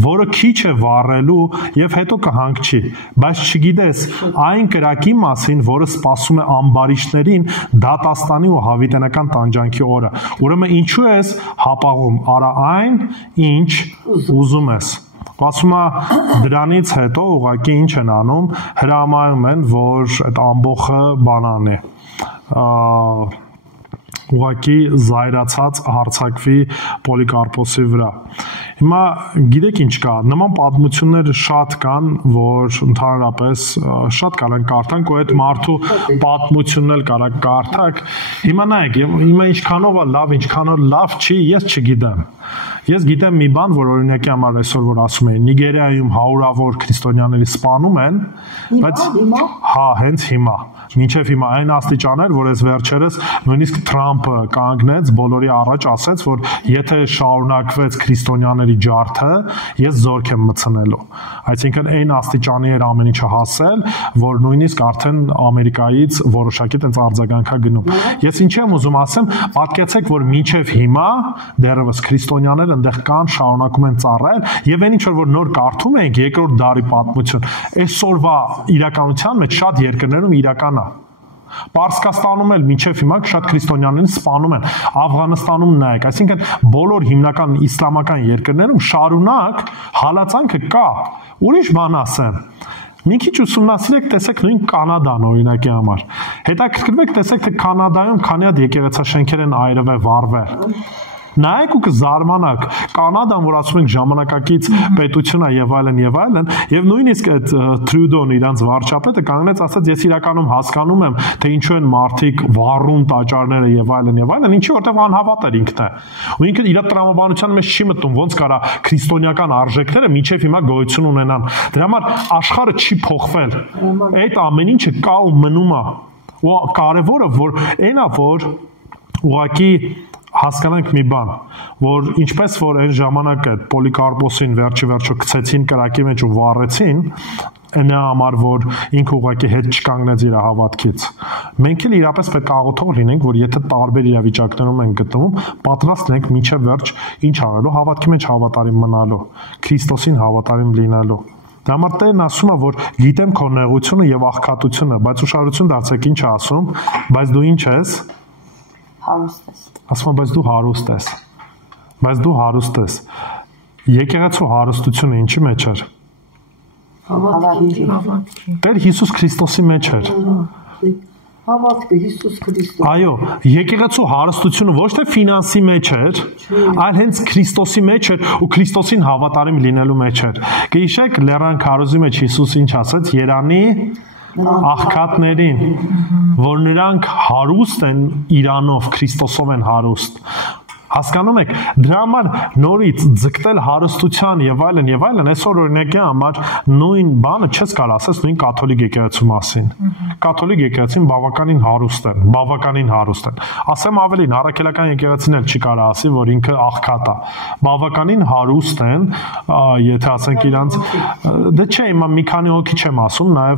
որը քիչ է վառելու եւ հետո կհանգչի, բայց չգիտես այն կրակի մասին, որը սպասում է ամբարիշներին դատաստանի ու հավիտենական տանջանքի օրը։ Ուրեմն ինչու ես հապաղում, արա այն, ինչ ուզում ես։ Ասում է դրանից հետո ուղղակի ինչ են անում, հրամայում են, որ այդ ամբողը բանան է, ուղղակի զայրացած հարձակվի Պոլիկարպոսի վրա։ Հիմա գիտեք ինչ կա, նման պատմություններ շատ կան, որ ընդհանրապես շատ կարան կարդանք ու այդ մարդու պատմությունն էլ կարա կարդաք։ Հիմա նայեք, հիմա ինչքանով է լավ, ինչքանով լավ չի, ես չգիտեմ։ Ես գիտեմ մի բան, որ օրինակի համար այսօր որ ասում են, Նիգերիայում հարյուրավոր քրիստոնյաների սպանում են, բայց հա, հենց հիմա, մինչև հիմա այն աստիճաներ, որ այս վերջերս նույնիսկ Թրամփը կանգնեց, բոլորի առաջ ասեց, որ եթե շարունակվեց քրիստոնյաների ջարդը, ես զորք եմ մտցնելու։ Այսինքն այն աստիճանի էր ամեն ինչը հասել, որ նույնիսկ արդեն Ամերիկայից որոշակի տենց արձագանքա գնում։ Ես ինչ եմ ուզում ասեմ, պատկերացեք, որ մինչև հիմա դեռևս քրիստոնյաները այնտեղ կան, շարունակում են ծառայել, եւ այն ինչ որ նոր կարդում ենք երկրորդ դարի պատմություն, այսօրվա իրականության մեջ շատ երկրներում իրական է։ Պարսկաստանում էլ մինչև հիմա շատ քրիստոնյաներին սպանում են, Աֆղանստանում նայեք, այսինքն բոլոր հիմնական իսլամական երկրներում շարունակ հալածանքը կա։ Ուրիշ բան ասեմ, մի քիչ ուսումնասիրեք, տեսեք նույն Կանադան օրինակի համար։ Հետաքրքրվեք, տեսեք թե Կանադայում քանի հատ եկեղեցաշենքեր են այրվել, վառվել։ Նայեք ու կզարմանաք, Կանադան, որ ասում ենք ժամանակակից պետություն է եւ այլն, եւ նույնիսկ այդ Տրյուդոն իրանց վարչապետը կանգնեց ասած, ես իրականում հասկանում եմ, թե ինչու են մարդիկ վառում տաճարները եւ այլն, ինչի որտեղ անհավատ էր ինքն է։ Ու ինքը իր տրամաբանության մեջ չի մտնում, ոնց կարա քրիստոնեական արժեքները մինչեւ հիմա գոյություն ունենան։ Դրա համար աշխարհը չի փոխվել։ Այդ ամեն ինչը կա ու մնում է։ Ու կարևորը որ այնա որ ուղղակի հասկանանք մի բան, որ ինչպես որ այն ժամանակ այդ Պոլիկարպոսին վերջը գցեցին կրակի մեջ ու վառեցին, այնա համար որ ինքը ուղղակի հետ չկանգնեց իր հավատքից։ Մենք էլ իրապես պետք է աղոթող լինենք, որ եթե տարբեր իրավիճակներում ենք գտնվում, պատրաստ ենք մինչև վերջ ինչ անելու, հավատքի մեջ հավատարիմ մնալու, Քրիստոսին հավատարիմ լինելու։ Դա համար Տերն ասում է, որ գիտեմ քո նեղությունը եւ աղքատությունը, բայց ուշադրություն դարձեք ինչ է ասում, բայց դու ինչ ես։ Հարուստ ես։ Ասում բայց դու հարուստ ես։ Բայց դու հարուստ ես։ Եկեղեցու հարստությունը ինչի մեջ էր։ Հավատքի։ Տեր Հիսուս Քրիստոսի մեջ էր։ Հավատքը Հիսուս Քրիստոս։ Այո, եկեղեցու հարստությունը ոչ թե ֆինանսի մեջ էր, այլ հենց Քրիստոսի մեջ էր ու Քրիստոսին հավատարիմ լինելու մեջ էր։ Գիշեք Լեռան քարոզի մեջ Հիսուս ինչ ասաց, Երանի աղքատներին, որ նրանք հարուստ են իրանով, Քրիստոսով են հարուստ։ Հասկանում եք, դրա համար նորից ձգտել հարստության եւ այլն, այսօր օրինակի համար նույն բանը չես կարող ասես նույն կաթոլիկ եկեղեցու մասին։ Կաթոլիկ եկեղեցին բավականին հարուստ են։ Ասեմ ավելին, առաքելական եկեղեցին էլ չի կարող ասի, որ ինքը աղքատ է։ Բավականին հարուստ են, եթե ասենք իրանց դե չէ, հիմա մի քանի հոգի չեմ ասում, նաեւ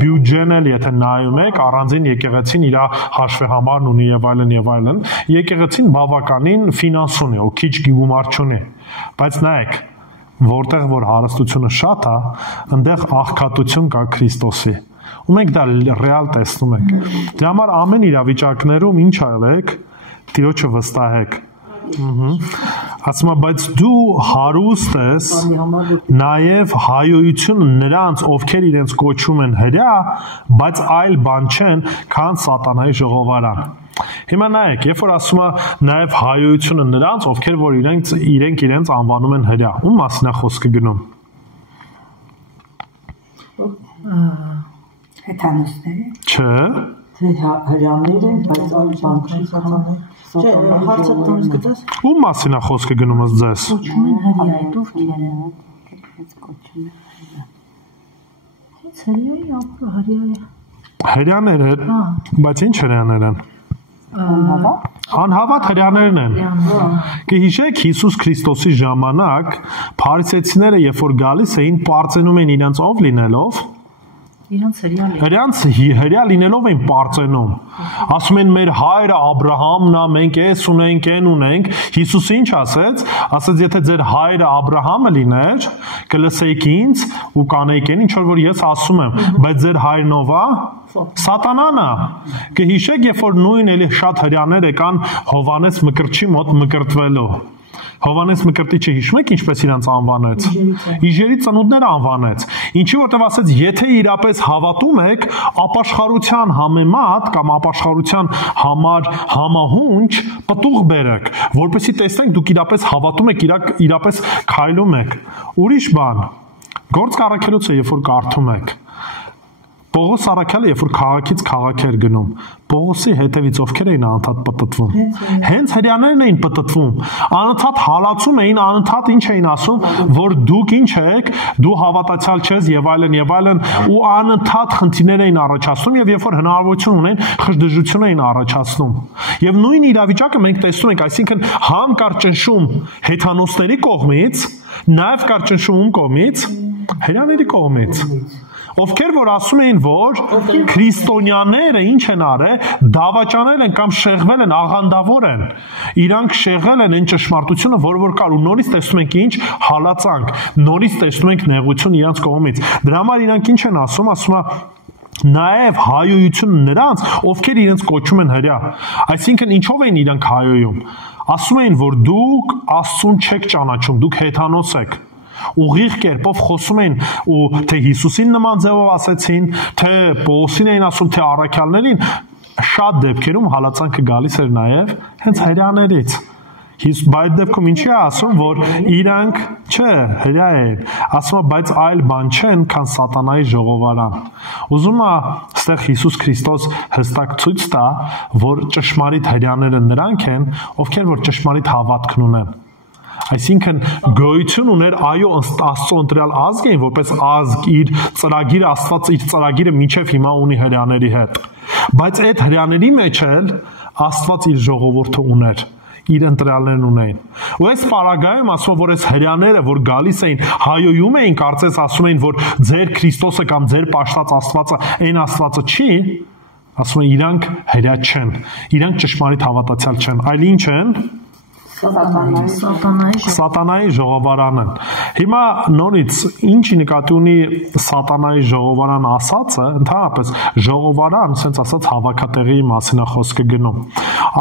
բյուջեն էլ եթե նայում եք, առանձին եկեղեցին իր հաշվեհամարն ունի եւ այլն, եկեղեցին բավական ֆինանս ունի, ու քիչ գումար չունի, բայց նայեք, որտեղ որ հարստությունը շատ է, այնտեղ աղքատություն կա Քրիստոսի, ու մենք դա ռեալ տեսնում ենք։ Դրա համար ամեն իրավիճակներում ինչ արեք, Տիրոջը վստահեք։ Ասում բայց դու հարուստ ես, նաև հայոյությունը նրանց, ովքեր իրենց կոչում են հրյա, բայց այլ բան չեն, քան սատանայի ժողովարան։ Հիմա նայեք, երբ որ ասում է նաև հայոյությունը նրանց, ովքեր որ իրենց անվանում են հրյա, ում մասին է խոսքը գնում։ Հեթանոսների։ Չէ։ Հրյաները, բայց այլ բան չի սատանա։ Չէ, հարցը տոնից գտես։ Ում մասին է խոսքը գնում ըստ ձեզ։ Կոչում են հրյա, ովքեր են։ Կոչում են հրյա։ Հենց հրյայի ապրը հրյա։ Հրյաներ են, բայց ինչ հրյաներ են։ Անհավատ հրյաներն են։ Կհիշեք Հիսուս Քրիստոսի ժամանակ փարիսեցիները երբ որ գալիս էին, պարծենում են իրենց ով լինելով, Հрյանց հրյա լինելով են պարծենում։ Ասում են մեր հայրը Աբրահամն է, մենք էս ունենք, այն ունենք։ Հիսուսը ինչ ասեց։ Ասեց, եթե ձեր հայրը Աբրահամը լիներ, կլսեիք ինձ ու կանեիք այն ինչ որ ես ասում եմ, բայց ձեր հայրն ով է։ Սատանան է։ Կհիշեք, երբ որ նույն էլի շատ հրյաներ եկան Հովանես Մկրտչի մոտ մկրտվելու։ Հովանես Մկրտիչը հիշում եք ինչպես իրանց անվանեց։ Իժերի ծնունդները անվանեց։ Ինչի որտեվ ասեց, եթե իրապես հավատում եք, ապաշխարության համեմատ կամ ապաշխարության համար համահունչ պտուղ բերեք, որպեսզի տեսնենք դուք իրապես հավատում եք, իրապես քայլում եք։ Ուրիշ բան։ Գործք առաքելոցը երբ որ կարդում եք, Պողոս առաքյալը երբ որ քաղաքից քաղաք էր գնում, Պողոսի հետևից ովքեր էին անընդհատ պտտվում։ Հենց հրյաներն էին պտտվում, անընդհատ հալածում էին, անընդհատ ինչ էին ասում, որ դուք ինչ եք, դու հավատացյալ չես եւ այլն, ու անընդհատ խնդիրներ էին առաջացնում եւ երբ որ հնարավորություն ունեն, խժդժություն էին առաջացնում։ Եվ նույն իրավիճակը մենք տեսնում ենք, այսինքն համ կար ճնշում հեթանոսների կողմից, նաեւ կար ճնշում ում կողմից, հրյաների կողմից։ Ովքեր որ ասում էին, որ քրիստոնյաները ինչ են արել, դավաճանել են կամ շեղվել են, աղանդավոր են։ Իրանք շեղել են այն ճշմարտությունը, որ կար ու նորից տեսնում ենք ինչ հալածանք, նորից տեսնում ենք նեղություն իրանց կողմից։ Դրա համար իրանք ինչ են ասում է նաև հայոյությունը նրանց, ովքեր իրենց կոչում են հրյա։ Այսինքն ինչով են իրանք հայոյում։ Ասում էին, որ դուք Աստծուն չեք ճանաչում, դուք հեթանոս եք։ Ուղիղ կերպով խոսում են ու թե Հիսուսին նման ձևով ասեցին, թե Պողոսին էին ասում, թե առաքյալներին, շատ դեպքերում հալածանքը գալիս էր նաև հենց հրյաներից։ Բայց դեպքում ինչի է ասում, որ իրանք չէ, հրյա են, ասում է, բայց այլ բան չեն, քան սատանայի ժողովարան։ Ուզում է այստեղ Հիսուս Քրիստոս հստակ ցույց տա, որ ճշմարիտ հրյաները նրանք են, ովքեր որ ճշմարիտ հավատքն ունեն։ Այսինքն գոյություն ուներ այո Աստծո ընտրյալ ազգ էին, որպես ազգ իր ծրագիրը Աստված իր ծրագիրը մինչև հիմա ունի հրյաների հետ։ Բայց այդ հրյաների մեջ էլ Աստված իր ժողովուրդը ուներ, իր ընտրյալներն ունեին։ Ու այս պարագայում ասում որ այս հրյաները, որ գալիս էին, հայոյում էին, կարծես ասում էին, որ ձեր Քրիստոսը կամ ձեր պաշտած Աստվածը այն Աստվածը չի, ասում են իրանք հրյա չեն, իրանք ճշմարիտ հավատացյալ չեն, այլ ինչ են։ Սատանայի ժողովարանը։ Հիմա նորից ինչի նկատի ունի սատանայի ժողովարան ասածը, ընդհանրապես ժողովարան, ասենց ասած հավաքատեղի մասին է խոսքը գնում։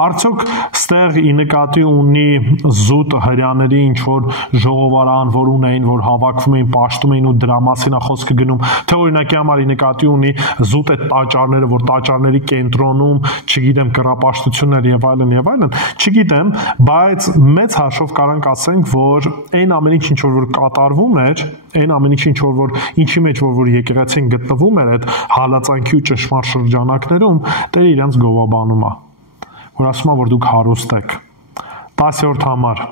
Արդյոք ստեղ ի նկատի ունի զուտ հրյաների ինչ որ ժողովարան, որ ունեին, որ հավաքվում էին, պաշտում էին ու դրա մասին է խոսքը գնում, թե օրինակի համար ի նկատի ունի զուտ այդ տաճարները, որ տաճարների կենտրոնում, չգիտեմ, կռապաշտություններ եւ այլն, չգիտեմ, բայց մեծ հաշվով կարանք ասենք, որ այն ամեն ինչ ինչ որ կատարվում էր, այն ամեն ինչ ինչ որ ինչի մեջ որ եկեղեցին գտնվում էր այդ հալածանքի ու ճշմարտ շրջանակներում, Տերը իրանց գովաբանում է, որ ասում է, որ դուք հարուստ եք։ 10-րդ համար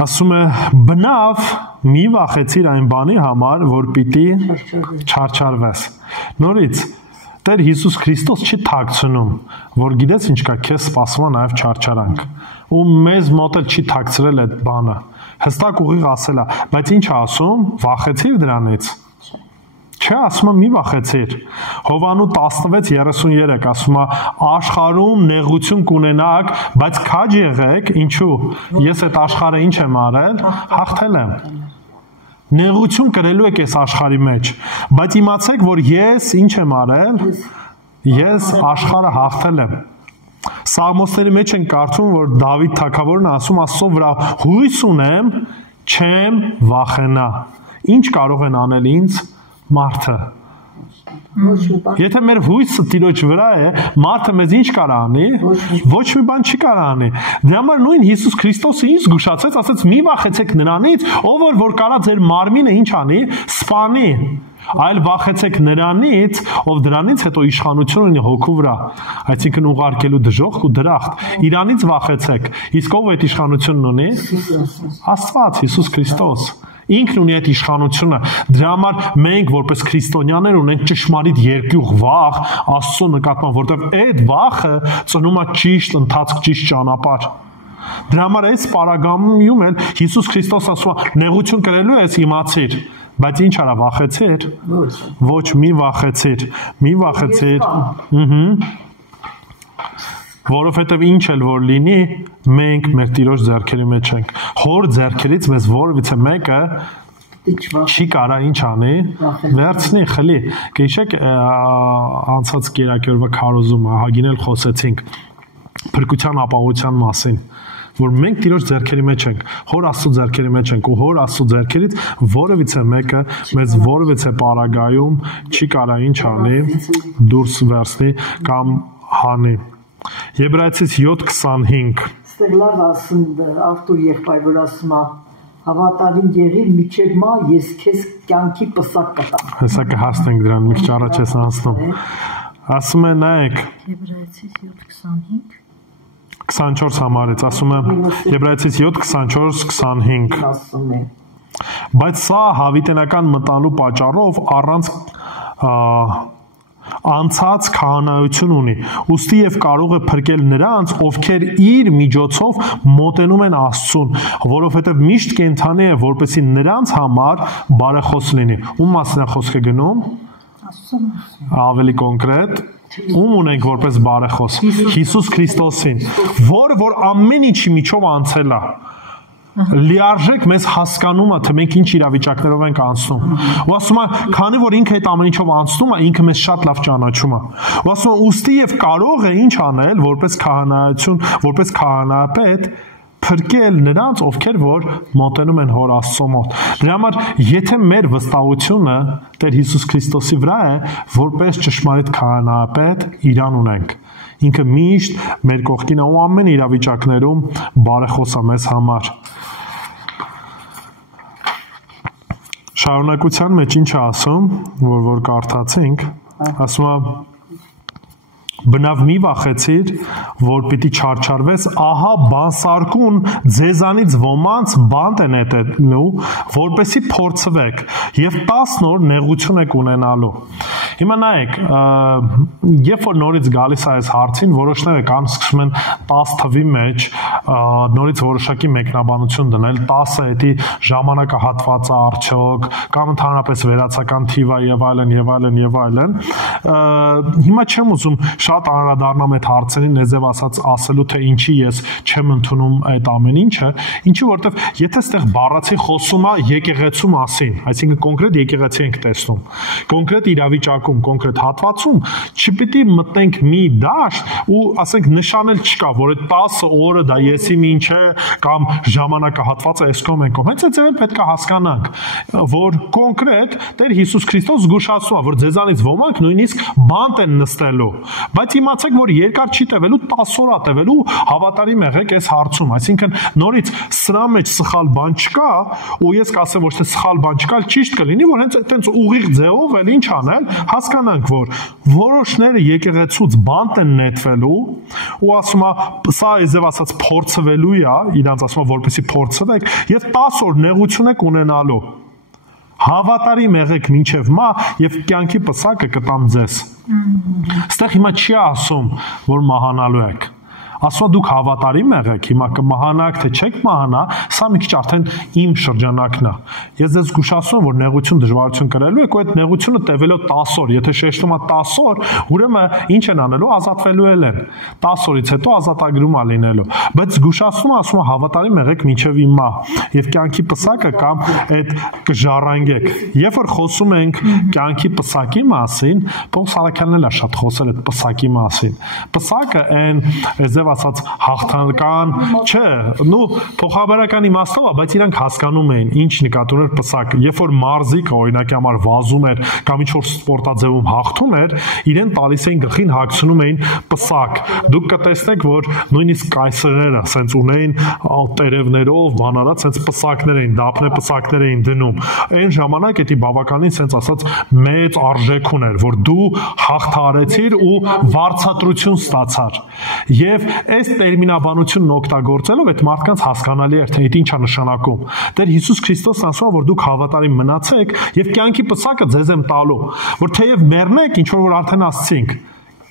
ասում է բնավ մի վախեցիր այն բանի համար, որ պիտի չարչարվես։ Նորից Տեր Հիսուս Քրիստոս չի թաքցնում, որ գիտես ինչ կա, քեզ սպասում է նաև չարչարանք։ Ու մեզ մոտ էլ չի թաքցրել այդ բանը։ Հստակ ուղիղ ասել է, բայց ինչ ասում, վախեցիր դրանից։ Չէ, ասում է մի վախեցիր։ Հովանու 16:33 ասում է աշխարհում նեղություն կունենաք, բայց քաջ եղեք, ինչու։ Ես այդ աշխարհը ինչ եմ արել, հաղթել եմ։ Նեղություն կրելու եք այս աշխարհի մեջ, բայց իմացեք, որ ես ինչ եմ արել, ես աշխարհը հաղթել եմ։ Սաղմոսների մեջ են կարդում, որ Դավիթ թագավորն ասում Աստծո վրա հույս ունեմ, չեմ վախենա։ Ինչ կարող են անել ինձ մարդը։ Եթե մեր հույսը Տիրոջ վրա է, մարդը մեզ ինչ կարող անի, ոչ մի բան չի կարող անի։ Դրա համար նույն Հիսուս Քրիստոսը ինձ զգուշացեց, ասեց՝ մի վախեցեք նրանից, ով որ կարա ձեր մարմինը ինչ անի, սպանի, այլ վախեցեք նրանից, ով դրանից հետո իշխանություն ունի հոգու վրա, այսինքն ուղարկելու դժոխք ու դրախտ։ Իրանից վախեցեք։ Իսկ ով այդ իշխանությունն ունի։ Աստված, Հիսուս Քրիստոս։ Ինքն ունի այդ իշխանությունը։ Դրա համար մենք որպես քրիստոնյաներ ունենք ճշմարիտ երկյուղ վախ Աստծո նկատմամբ, որտեղ այդ վախը ծնում է ճիշտ ընթացք, ճիշտ ճանապարհ։ Դրա համար այս պարագայում էլ Հիսուս Քրիստոս ասում է, նեղություն կրելու ես իմացիր, բայց ինչ արա վախեցիր։ Ոչ, մի վախեցիր, որովհետև ինչ էլ որ լինի, մենք մեր Տիրոջ ձեռքերի մեջ ենք։ Հոր ձեռքերից մեզ որևիցե մեկը չի կարա ինչ անի, վերցնի, խլի։ Գիշեք անցած կերակերվա քարոզումը հագինել խոսեցինք փրկության ապահովության մասին, որ մենք Տիրոջ ձեռքերի մեջ ենք, Հոր Աստծո ձեռքերի մեջ ենք ու Հոր Աստծո ձեռքերից որևիցե մեկը մեզ որևիցե պարագայում չի կարա ինչ անի, դուրս վերցնի կամ հանի։ Եբրայեցիս 7:25 Ստեղ լավ ասում Արտուր եղբայր որ ասում է հավատարիմ եղիր միջև մա ես քեզ կյանքի պսակ կտամ։ Հեսա կհասնենք դրան մի քիչ առաջ ես անցնում։ Ասում է նայեք Եբրայեցիս 7:25 24 համարից ասում է Եբրայեցիս 7:24-25 ասում է Բայց սա հավիտենական մտանու պատճառով առանց անցած քահանայություն ունի ուստի եւ կարող է փրկել նրանց ովքեր իր միջոցով մոտենում են Աստծուն որովհետեւ միշտ կենթանի է որպեսզի նրանց համար բարեխոս լինի ում մասին է խոսքը գնում ավելի կոնկրետ ում ունենք որպես բարեխոս Հիսուս Քրիստոսին որ ամեն ինչի միջով անցել է լիարժեք մեզ հասկանում է թե մենք ինչ իրավիճակներով ենք անցնում ու ասում է քանի որ ինքը այդ ամեն ինչով անցնում է ինքը մեզ շատ լավ ճանաչում է ու ասում է ուստի եւ կարող է ինչ անել որպես քահանայություն որպես քահանայապետ փրկել նրանց ովքեր որ մոտենում են Հոր Աստծո մոտ դրա համար եթե մեր վստահությունը Տեր Հիսուս Քրիստոսի վրա է որպես ճշմարիտ քահանայապետ իրան ունենք ինքը միշտ մեր կողքին ու ամեն իրավիճակներում բարեխոս է մեզ համար Շարունակության մեջ ինչ է ասում, որ կարդացինք, ասում է բնավ մի վախեցիր, որ պիտի չարչարվես, ահա բանսարկուն ձեզանից ոմանց բանտ է նետելու, որպեսի փորձվեք եւ 10 նոր նեղություն եք ունենալու։ Հիմա նայեք, երբ որ նորից գալիս է այս հարցին, որոշները կան սկսում են 10 թվի մեջ նորից որոշակի մեկնաբանություն դնել, 10-ը էդի ժամանակահատվածը արդյոք, կամ ընդհանրապես վերացական թիվը եւ այլն։ Հիմա չեմ ուզում շատ անդրադառնամ այդ հարցերին, նեզև ասելու թե ինչի ես չեմ ընդունում այդ ամեն ինչը, ինչի որովհետև եթե այդտեղ բառացի խոսում է եկեղեցու մասին, այսինքն կոնկրետ եկեղեցի ենք տեսնում, կոնկրետ իրավիճակում, կոնկրետ հատվածում, չպիտի մտնենք մի դաշտ ու ասենք նշանել չկա, որ այդ 10 օրը դա եսի ինչ է կամ ժամանակահատվածը այսքան ենք, հենց այդ ձևն պետք է հասկանանք, որ կոնկրետ Տեր Հիսուս Քրիստոս զգուշացնում է, որ ձեզանից ոմանք նույնիսկ բանտ են նստելու Բայց իմացեք, որ երկար չի տևելու 10 օր է տևելու հավատարիմ եղեք այս հարցում, այսինքն նորից սրա մեջ սխալ բան չկա, ու ես կասեմ ոչ թե սխալ բան չկա, ճիշտ կլինի, որ հենց այտենց ուղիղ ձևով էլ ինչ անել, հասկանանք, որ որոշները եկեղեցուց բանտ են նետվելու, ու ասում է, սա այզև ասած փորձվելու է, իրանց ասում է, որպեսզի փորձվեք, եւ 10 օր նեղություն եք ունենալու Հավատարիմ եղեք մինչև մա եւ կյանքի պսակը կտամ ձեզ։ Այստեղ հիմա չի ասում, որ մահանալու եք։ Ասում դուք հավատարիմ եղեք, հիմա կմահանաք թե չեք մահանա, սա մի քիչ արդեն իմ շրջանակն է։ Ես ձեզ զգուշացնում որ նեղություն դժվարություն կրելու եք, ու այդ նեղությունը տևելով 10 օր, եթե շեշտում է 10 օր, ուրեմն ինչ են անելու, ազատվելու են։ 10 օրից հետո ազատագրում է լինելու։ Բայց զգուշացնում ասում հավատարիմ եղեք մինչև իմ մահ եւ կյանքի պսակը կամ այդ կժառանգեք։ Երբ որ խոսում ենք կյանքի պսակի մասին, Պողոս Արաքյանն էլ է շատ խոսել այդ պսակի մասին։ Պսակը այն ձև ասած հաղթական չէ, նու փոխաբերական իմաստով է, բայց իրանք հասկանում էին ինչ նկատի ուներ պսակ։ Երբ որ մարզիկը օրինակի համար վազում էր կամ ինչ որ սպորտաձևում հաղթում էր, իրեն տալիս էին գլխին հագցնում էին պսակ։ Դուք կտեսնեք, որ նույնիսկ կայսերները սենց ունեին տերևներով, բանարած սենց պսակներ էին, դափնե պսակներ էին դնում։ Այն ժամանակ էդի բավականին սենց ասած մեծ արժեք ուներ, որ դու հաղթարեցիր ու վարձատրություն ստացար։ Եվ այս տերմինաբանությունն օգտագործելով այդ մարդկանց հասկանալի էր թե դա ինչ է նշանակում։ Տեր Հիսուս Քրիստոսն ասում է, որ դուք հավատարիմ մնացեք եւ կյանքի պսակը ձեզ եմ տալու, որ թեև մեռնեք, ինչ որ արդեն ասցինք,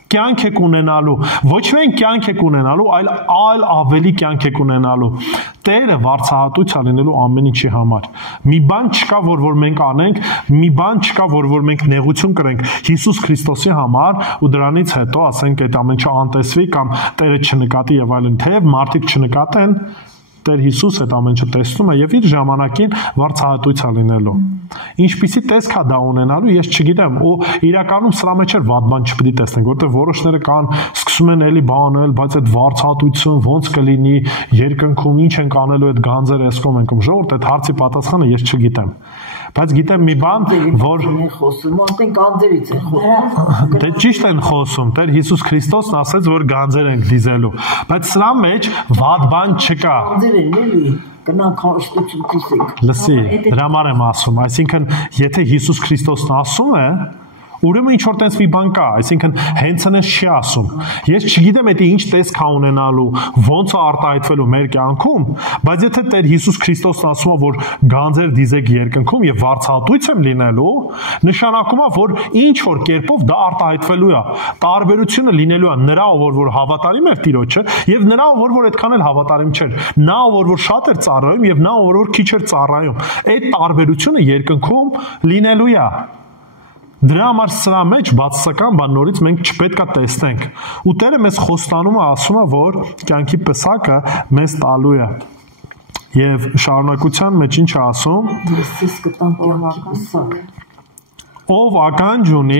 կյանք եք ունենալու, ոչ միայն կյանք եք ունենալու, այլ ավելի կյանք եք ունենալու։ Տերը վարձահատույց է լինելու ամեն ինչի համար։ Մի բան չկա, որ մենք անենք, մի բան չկա, որ մենք նեղություն կրենք Հիսուս Քրիստոսի համար ու դրանից հետո ասենք այդ ամեն ինչը անտեսվի կամ Տերը չնկատի եւ այլն, թեև մարդիկ չնկատեն, Տեր Հիսուս այդ ամեն ինչը տեսնում է եւ իր ժամանակին վարձահատույց է լինելու։ Ինչպիսի տեսք է դա ունենալու, ես չգիտեմ, ու իրականում սրա մեջ էլ վատ բան չպետք է տեսնենք, որտեղ որոշները կան, սկսում են էլի բանել, բայց այդ վարձահատությունը ոնց կլինի, երկնքում ինչ են անելու այդ գանձերը, ասում ենք, ժողովուրդ, այդ հարցի պատասխանը ես չգիտեմ։ Բայց գիտեմ մի բան, որ խոսում, ասենք գանձերից են խոսում։ Դե ճիշտ են խոսում, Տեր Հիսուս Քրիստոսն ասեց, որ գանձեր ենք դիզելու, բայց սրա մեջ վատ բան չկա։ Գանձեր են էլի, գնանք հաշտություն կիսենք։ Լսի, դրա համար եմ ասում, այսինքն եթե Հիսուս Քրիստոսն ասում է, ուրեմն ինչ որ տես մի բան կա, այսինքն հենց այնպես չի ասում։ Ես չգիտեմ դա ինչ տեսք է ունենալու, ոնց է արտահայտվելու մեր կյանքում, բայց եթե Տեր Հիսուս Քրիստոսն ասում է, որ գանձեր դիզեք երկնքում եւ վարձահատույց եմ լինելու, նշանակում է, որ ինչ որ կերպով դա արտահայտվելու է։ Տարբերությունը լինելու է նրա, որ հավատարիմ էր Տիրոջը, եւ նրա, որ այդքան էլ հավատարիմ չէր։ Նա, որ շատ էր ծառայում եւ նա, որ քիչ էր ծառայում։ Այդ տարբերությունը երկնքում լինելու է։ Դրա համար սրա մեջ բացասական բան նորից մենք չպետք է տեսնենք։ Ու Տերը մեզ խոստանում է, ասում է, որ կյանքի պսակը մեզ տալու է։ Եվ շարունակության մեջ ինչ է ասում։ Ես կտամ կյանքի պսակ։ Ով ականջ ունի,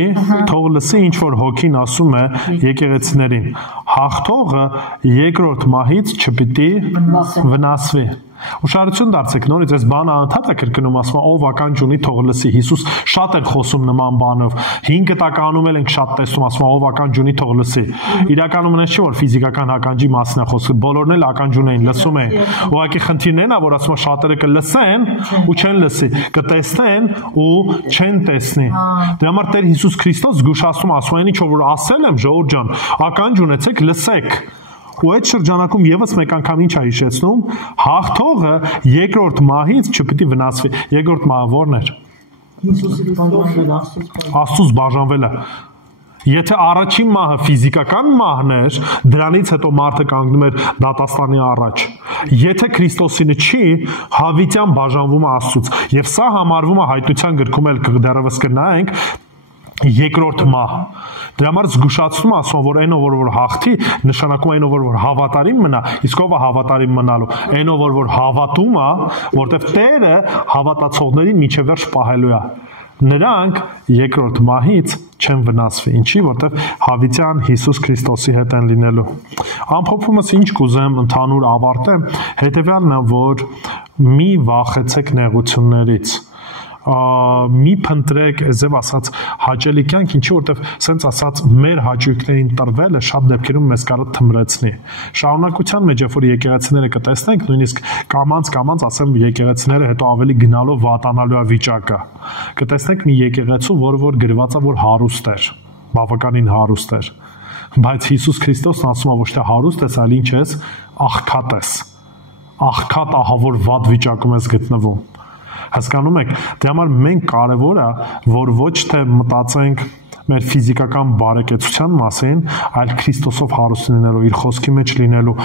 թող լսի ինչ որ հոգին ասում է եկեղեցիներին։ Հաղթողը երկրորդ մահից չպիտի վնասվի։ Ուշադրություն դարձեք, նորից այս բանը անդադ է կրկնում, ասում ով ականջ ունի, թող լսի։ Հիսուս շատ էր խոսում նման բանով։ 5 տականում էլ ենք շատ տեսնում, ասում ով ականջ ունի, թող լսի։ Իրականում այնպես չի, որ ֆիզիկական ականջի մասն է խոսքը, բոլորն էլ ականջ ունեն, լսում են։ Ուղղակի խնդիրն այն է, որ ասում շատերը կլսեն ու չեն լսի, կտեսնեն ու չեն տեսնի։ Դրա համար Տեր Հիսուս Քրիստոս զգուշացնում ասում այն ինչ որ ասել եմ, ժողովուրդ ջան, ականջ ունեցեք, լսեք։ Ու այդ շրջանակում եւս մեկ անգամ ինչ է հիշեցնում, հաղթողը երկրորդ մահից չպիտի վնասվի։ Երկրորդ մահը ո՞րն էր։ Հիսուսի բաժանվել Աստծուց բաժանվելը։ Եթե առաջին մահը ֆիզիկական մահն էր, դրանից հետո մարդը կանգնում էր դատաստանի առաջ։ Եթե Քրիստոսինը չի, հավիտյան բաժանվում է Աստծուց, եւ սա համարվում է հայտնության գրքում էլ դեռևս կնայենք երկրորդ մահ։ Դրա համար զգուշացնում ասում որ այնով որ հաղթի, նշանակում այնով որ հավատարիմ մնա, իսկ ով է հավատարիմ մնալու, այնով որ հավատում է, որտեվ Տերը հավատացողներին միջև վերջ պահելու է։ Նրանք երկրորդ մահից չեն վնասվի, ինչի, որտեվ հավիտյան Հիսուս Քրիստոսի հետ են լինելու։ Ամփոփումս ինչ կուզեմ ընդհանուր ավարտեմ, հետեւյալն է, որ մի վախեցեք նեղություններից։ Մի փնտրեք, այսպես ասած, հաճելի կյանք, ինչի որտեվ սենց ասած մեր հաճույքներին տրվելը շատ դեպքերում մեզ կարող թմրեցնի։ Շարունակության մեջ երբ որ եկեղեցիները կտեսնենք, նույնիսկ կամած ասեմ եկեղեցիները հետո ավելի գնալով վատանալու է վիճակը։ Կտեսնենք մի եկեղեցու, որ գրված է որ հարուստ էր, բավականին հարուստ էր։ Բայց Հիսուս Քրիստոսն ասում է ոչ թե հարուստ ես, այլ ինչ ես, աղքատ ես։ Աղքատ ահավոր վատ վիճակում ես գտնվում։ Հասկանում եք, դրա համար մենք կարևոր է, որ ոչ թե մտածենք մեր ֆիզիկական բարեկեցության մասին, այլ Քրիստոսով հարուստ լինելու, իր խոսքի մեջ լինելու,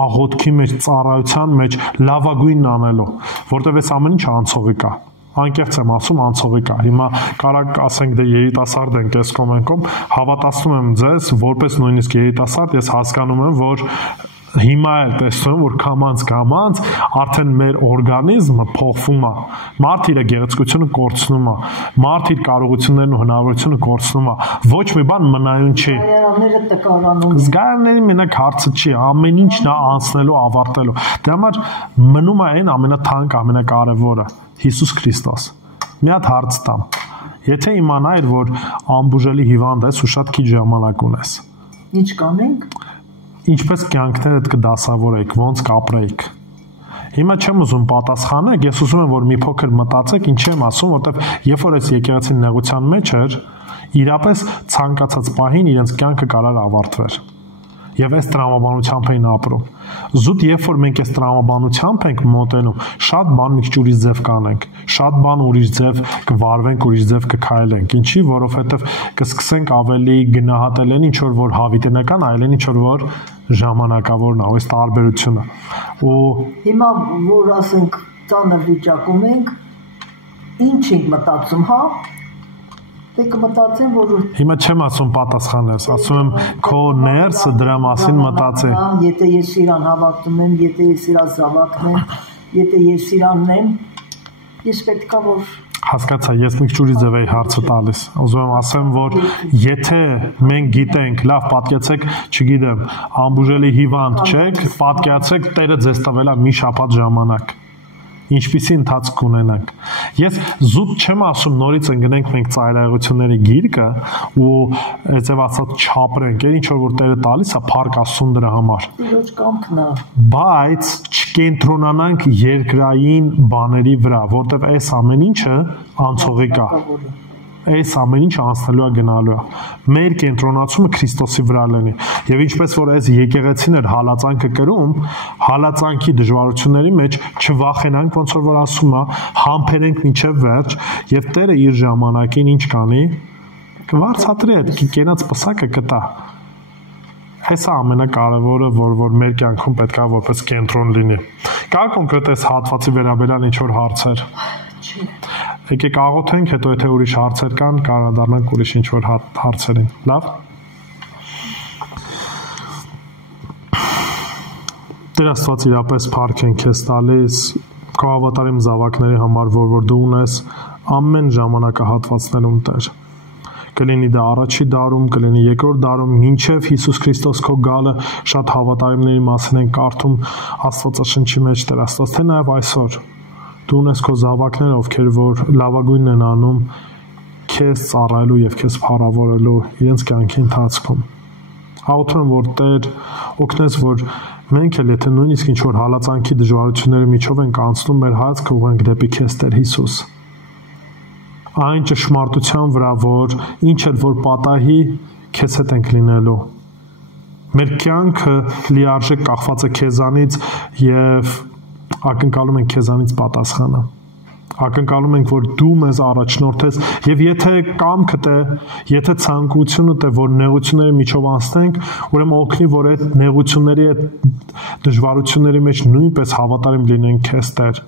աղոթքի մեջ, ծառայության մեջ լավագույնն անելու, որտեղ այս ամեն ինչը անցողիկ է։ Անկեղծ եմ ասում անցողիկ է։ Հիմա կարակ ասենք դե երիտասարդ ենք այս կոմենտում, հավատացնում եմ ձեզ, որպես նույնիսկ երիտասարդ ես հասկանում եմ, որ հիմա էլ տեսնում որ կամած արդեն մեր օրգանիզմը փոխվում է, մարդը իր գեղեցկությունը կորցնում է, մարդը իր կարողություններն ու հնարավորությունը կորցնում է, ոչ մի բան մնայուն չի։ Զգայարանների մենակ հարցը չի, ամեն ինչն է անցնելու, ավարտելու։ Դրա համար մնում է այն ամենաթանկ, ամենակարևորը, Հիսուս Քրիստոս։ Մի հատ հարց տամ։ Եթե իմանայիր, որ ամբուժելի հիվանդ ես ու շատ քիչ ժամանակ ունես, ինչ կանենք։ Ինչպես կյանքներդ կդասավորեք, ոնց կապրեիք։ Հիմա չեմ ուզում պատասխանել, ես ուզում եմ որ մի փոքր մտածեք, ինչ եմ ասում, որտեվ երբ որ այս եկեղեցին նեղության մեջ էր, իրապես ցանկացած պահին իրենց կյանքը կարող ավարտվեր։ եւ այս տրամաբանությամբ էին ապրում։ Զուտ երբ որ մենք այս տրամաբանությամբ ենք մոտենում, շատ բան մի քիչ ուրիշ ձև կանենք, շատ բան ուրիշ ձև կվարվենք, ուրիշ ձև կքայլենք։ Ինչի, որովհետեւ կսկսենք ավելի գնահատել են ինչ որ հավիտենական, այլ են ինչ որ ժամանակավորն է, այս տարբերությունը։ Ու հիմա որ ասենք ծանր վիճակում ենք, ինչ ենք մտածում, հա? Դե կմտածեմ, որ հիմա չեմ ասում պատասխանես, ասում եմ քո ներսը դրա մասին մտածի։ Եթե ես իրան հավատում եմ, եթե ես իրա զավակն եմ, եթե ես իրանն եմ, ես պետքա որ Հասկացա, ես մի քիչ ուրիշ ձև էի հարցը տալիս։ Ուզում եմ ասեմ, որ եթե մենք գիտենք, լավ պատկեցեք, չգիտեմ, ամբուժելի հիվանդ չեք, պատկացեք, Տերը ձեզ տվել է մի շաբաթ ժամանակ։ Ինչպիսի ընթացք կունենանք։ Ես զուտ չեմ ասում նորից ընկնենք մենք ծայրահեղությունների գիրկը ու այդպես ասած չապրենք, այն ինչ որ Տերը տալիս է, փառք Աստծուն դրա համար։ Տիրոջ կամքն է։ Բայց չկենտրոնանանք երկրային բաների վրա, որտեվ այս ամեն ինչը անցողիկ է։ Այս ամեն ինչ անցնելու է գնալու է։ Մեր կենտրոնացումը Քրիստոսի վրա լինի։ Եվ ինչպես որ այս եկեղեցին էր հալածանքը կրում, հալածանքի դժվարությունների մեջ չվախենանք, ոնց որ ասում է, համբերենք մինչև վերջ, եւ Տերը իր ժամանակին ինչ կանի, կվարձատրի այդ կենաց պսակը կտա։ Հեսա ամենակարևորը, որ մեր կյանքում պետք է որպես կենտրոն լինի։ Կա կոնկրետ այս հատվածի վերաբերյալ ինչ որ հարցեր։ Եկեք աղոթենք, հետո եթե ուրիշ հարցեր կան, կարադառնանք ուրիշ ինչ որ հարցերին։ Լավ։ Տեր Աստված իրապես փառք ենք քեզ տալիս քո հավատարիմ զավակների համար, որ դու ունես ամեն ժամանակահատվածներում Տեր։ Կլինի դա առաջի դարում, կլինի երկրորդ դարում, մինչև Հիսուս Քրիստոս քո գալը շատ հավատարիմների մասին են կարդում Աստվածաշնչի մեջ Տեր Աստված, թե նաև այսօր դու ունես քո զավակները, ովքեր որ լավագույնն են անում քեզ ծառայելու եւ քեզ փառավորելու իրենց կյանքի ընթացքում։ Աղոթում եմ, որ Տեր օգնես, որ մենք էլ եթե նույնիսկ ինչ որ հալածանքի դժվարությունների միջով ենք անցնում, մեր հայացքը ուղղենք դեպի քեզ Տեր Հիսուս։ Այն ճշմարտության վրա, որ ինչ էլ որ պատահի, քեզ հետ ենք լինելու։ Մեր կյանքը լիարժեք կախված է քեզանից եւ ակնկալում ենք քեզանից պատասխանը։ Ակնկալում ենք, որ դու մեզ առաջնորդես եւ եթե կամքդ է, եթե ցանկությունդ է, որ նեղությունների միջով անցնենք, ուրեմն օգնի, որ այդ նեղությունների, այդ դժվարությունների մեջ նույնպես հավատարիմ լինենք քեզ Տեր։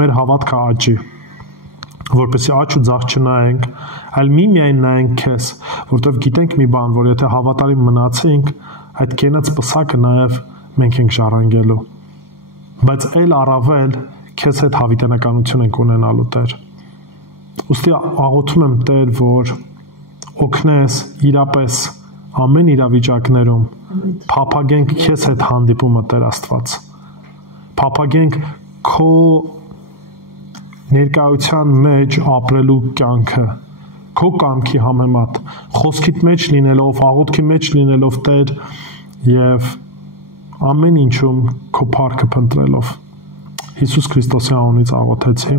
Մեր հավատքը աճի, որպեսզի աճ ու ձախ չնայենք, այլ միայն նայենք քեզ, որովհետեւ գիտենք մի բան, որ եթե հավատարիմ մնացինք, այդ կենաց պսակը նաեւ մենք ենք ժառանգելու։ Բայց այլ առավել քեզ հետ հավիտենականություն ենք ունենալու Տեր։ Ոստի աղոթում եմ Տեր, որ օգնես իրապես ամեն իրավիճակներում փափագենք քեզ հետ հանդիպումը Տեր Աստված։ Փափագենք քո ներկայության մեջ ապրելու կյանքը, քո կամքի համեմատ, խոսքիդ մեջ լինելով, աղոթքի մեջ լինելով Տեր եւ ամեն ինչում քո փառքը փնտրելով Հիսուս Քրիստոսի անունից աղոթեցի։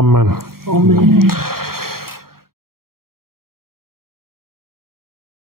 Ամեն։ Ամեն։